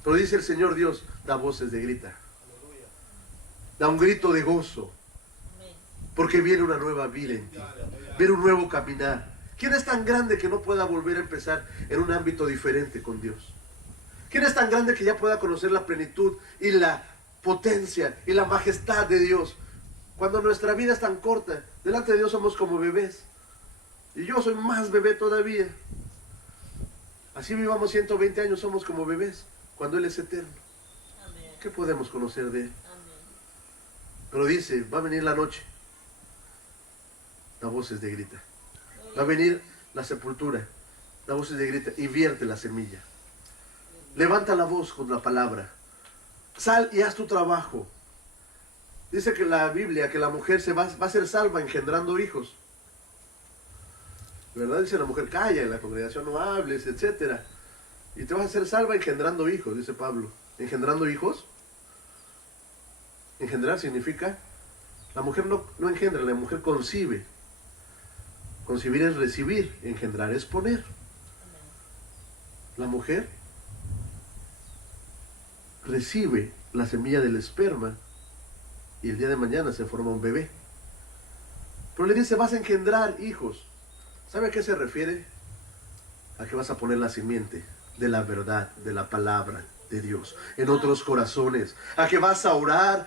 Pero dice el Señor Dios, da voces de grita. Da un grito de gozo. Porque viene una nueva vida en ti. Viene un nuevo caminar. ¿Quién es tan grande que no pueda volver a empezar en un ámbito diferente con Dios? ¿Quién es tan grande que ya pueda conocer la plenitud y la potencia y la majestad de Dios Cuando nuestra vida es tan corta, delante de Dios somos como bebés. Y yo soy más bebé todavía. Así vivamos 120 años, somos como bebés, cuando Él es eterno. Amén. ¿Qué podemos conocer de Él? Amén. Pero dice, va a venir la noche. Da voces de grita. Va a venir la sepultura. Da voces de grita y vierte la semilla. Levanta la voz con la palabra. Sal y haz tu trabajo. Dice que la Biblia, que la mujer va a ser salva engendrando hijos. ¿Verdad? Dice la mujer, calla, en la congregación no hables, etc. Y te vas a hacer salva engendrando hijos, dice Pablo. ¿Engendrando hijos? Engendrar significa, la mujer no engendra, la mujer concibe. Concibir es recibir, engendrar es poner. La mujer recibe la semilla del esperma y el día de mañana se forma un bebé. Pero le dice, vas a engendrar hijos. ¿Sabe a qué se refiere? A que vas a poner la simiente de la verdad, de la palabra de Dios en otros corazones. A que vas a orar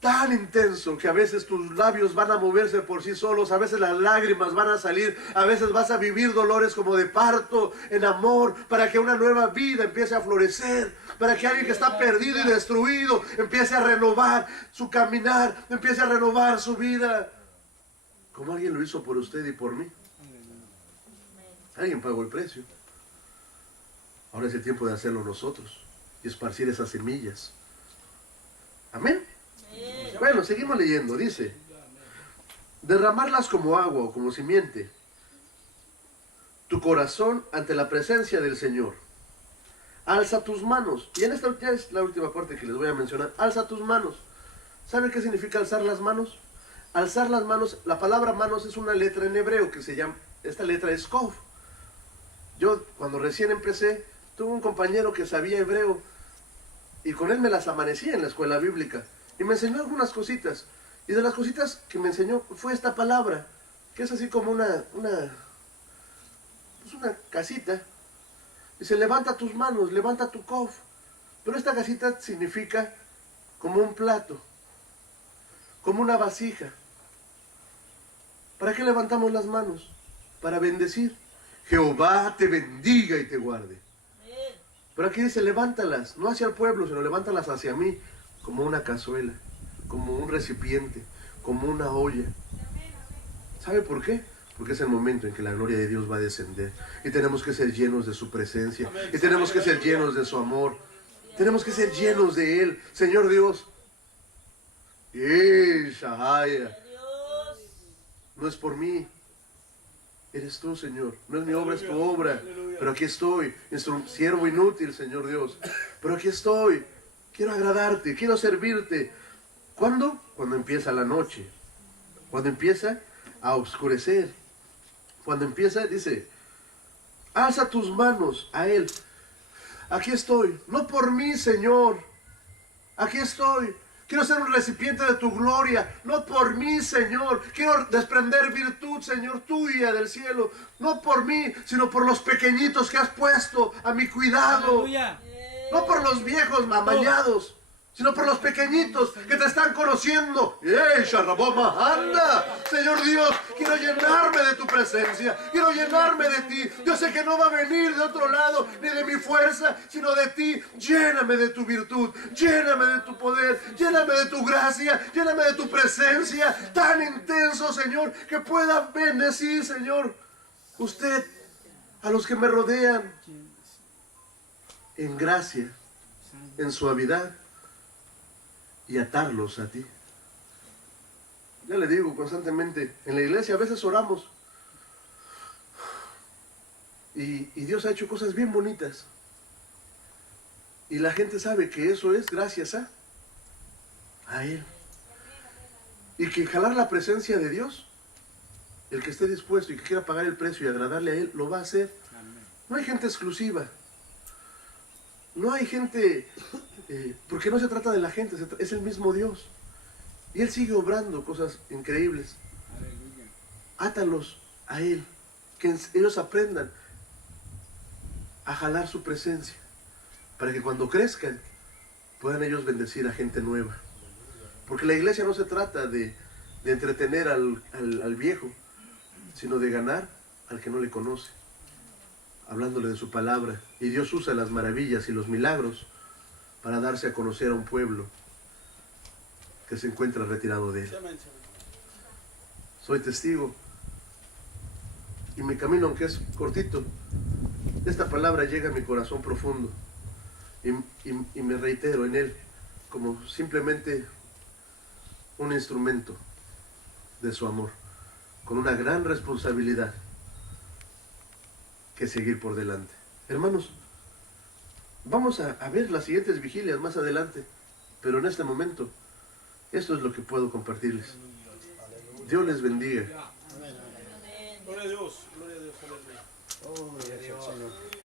tan intenso que a veces tus labios van a moverse por sí solos, a veces las lágrimas van a salir, a veces vas a vivir dolores como de parto en amor, para que una nueva vida empiece a florecer, para que alguien que está perdido y destruido empiece a renovar su caminar, empiece a renovar su vida, como alguien lo hizo por usted y por mí. Alguien pagó el precio. Ahora es el tiempo de hacerlo nosotros y esparcir esas semillas. Amén. Bueno, seguimos leyendo. Dice, derramarlas como agua o como simiente tu corazón ante la presencia del Señor. Alza tus manos. Y en esta ya es la última parte que les voy a mencionar. Alza tus manos. ¿Saben qué significa alzar las manos? Alzar las manos, la palabra manos es una letra en hebreo que se llama, esta letra es Kof. Yo cuando recién empecé, tuve un compañero que sabía hebreo y con él me las amanecía en la escuela bíblica y me enseñó algunas cositas. Y de las cositas que me enseñó fue esta palabra, que es así como una casita. Dice, levanta tus manos, levanta tu Kof. Pero esta casita significa como un plato, como una vasija. ¿Para qué levantamos las manos? Para bendecir. Jehová te bendiga y te guarde. Pero aquí dice, levántalas, no hacia el pueblo, sino levántalas hacia mí, como una cazuela, como un recipiente, como una olla. ¿Sabe por qué? Porque es el momento en que la gloria de Dios va a descender. Y tenemos que ser llenos de su presencia. Y tenemos que ser llenos de su amor. Tenemos que ser llenos de Él. Señor Dios. Shahaya. No es por mí. Eres tú, Señor. No es mi obra, es tu obra. Pero aquí estoy, siervo inútil, Señor Dios. Pero aquí estoy. Quiero agradarte, quiero servirte. ¿Cuándo? Cuando empieza la noche. Cuando empieza a oscurecer. Cuando empieza, dice, alza tus manos a Él. Aquí estoy. No por mí, Señor. Aquí estoy. Quiero ser un recipiente de tu gloria, no por mí, Señor. Quiero desprender virtud, Señor, tuya del cielo. No por mí, sino por los pequeñitos que has puesto a mi cuidado. Aleluya. No por los viejos amañados, sino por los pequeñitos que te están conociendo. ¡Anda! Señor Dios, quiero llenarme de tu presencia, quiero llenarme de ti. Yo sé que no va a venir de otro lado, ni de mi fuerza, sino de ti. Lléname de tu virtud, lléname de tu poder, lléname de tu gracia, lléname de tu presencia tan intenso, Señor, que pueda bendecir, Señor, usted a los que me rodean en gracia, en suavidad, y atarlos a ti. Ya le digo constantemente, en la iglesia a veces oramos y Dios ha hecho cosas bien bonitas y la gente sabe que eso es gracias a Él, y que jalar la presencia de Dios, el que esté dispuesto y que quiera pagar el precio y agradarle a Él, lo va a hacer. No hay gente exclusiva, no hay gente, porque no se trata de la gente, es el mismo Dios. Y Él sigue obrando cosas increíbles. Aleluya. Átalos a Él, que ellos aprendan a jalar su presencia, para que cuando crezcan puedan ellos bendecir a gente nueva, Porque la iglesia no se trata de entretener al viejo, sino de ganar al que no le conoce, hablándole de su palabra. Y Dios usa las maravillas y los milagros para darse a conocer a un pueblo que se encuentra retirado de él. Soy testigo, y mi camino, aunque es cortito, esta palabra llega a mi corazón profundo, y me reitero en él como simplemente un instrumento de su amor, con una gran responsabilidad que seguir por delante. Hermanos, vamos a ver las siguientes vigilias más adelante, pero en este momento, esto es lo que puedo compartirles. Dios les bendiga. Gloria a Dios, gloria a Dios, aleluya. Oh, gracias al Señor.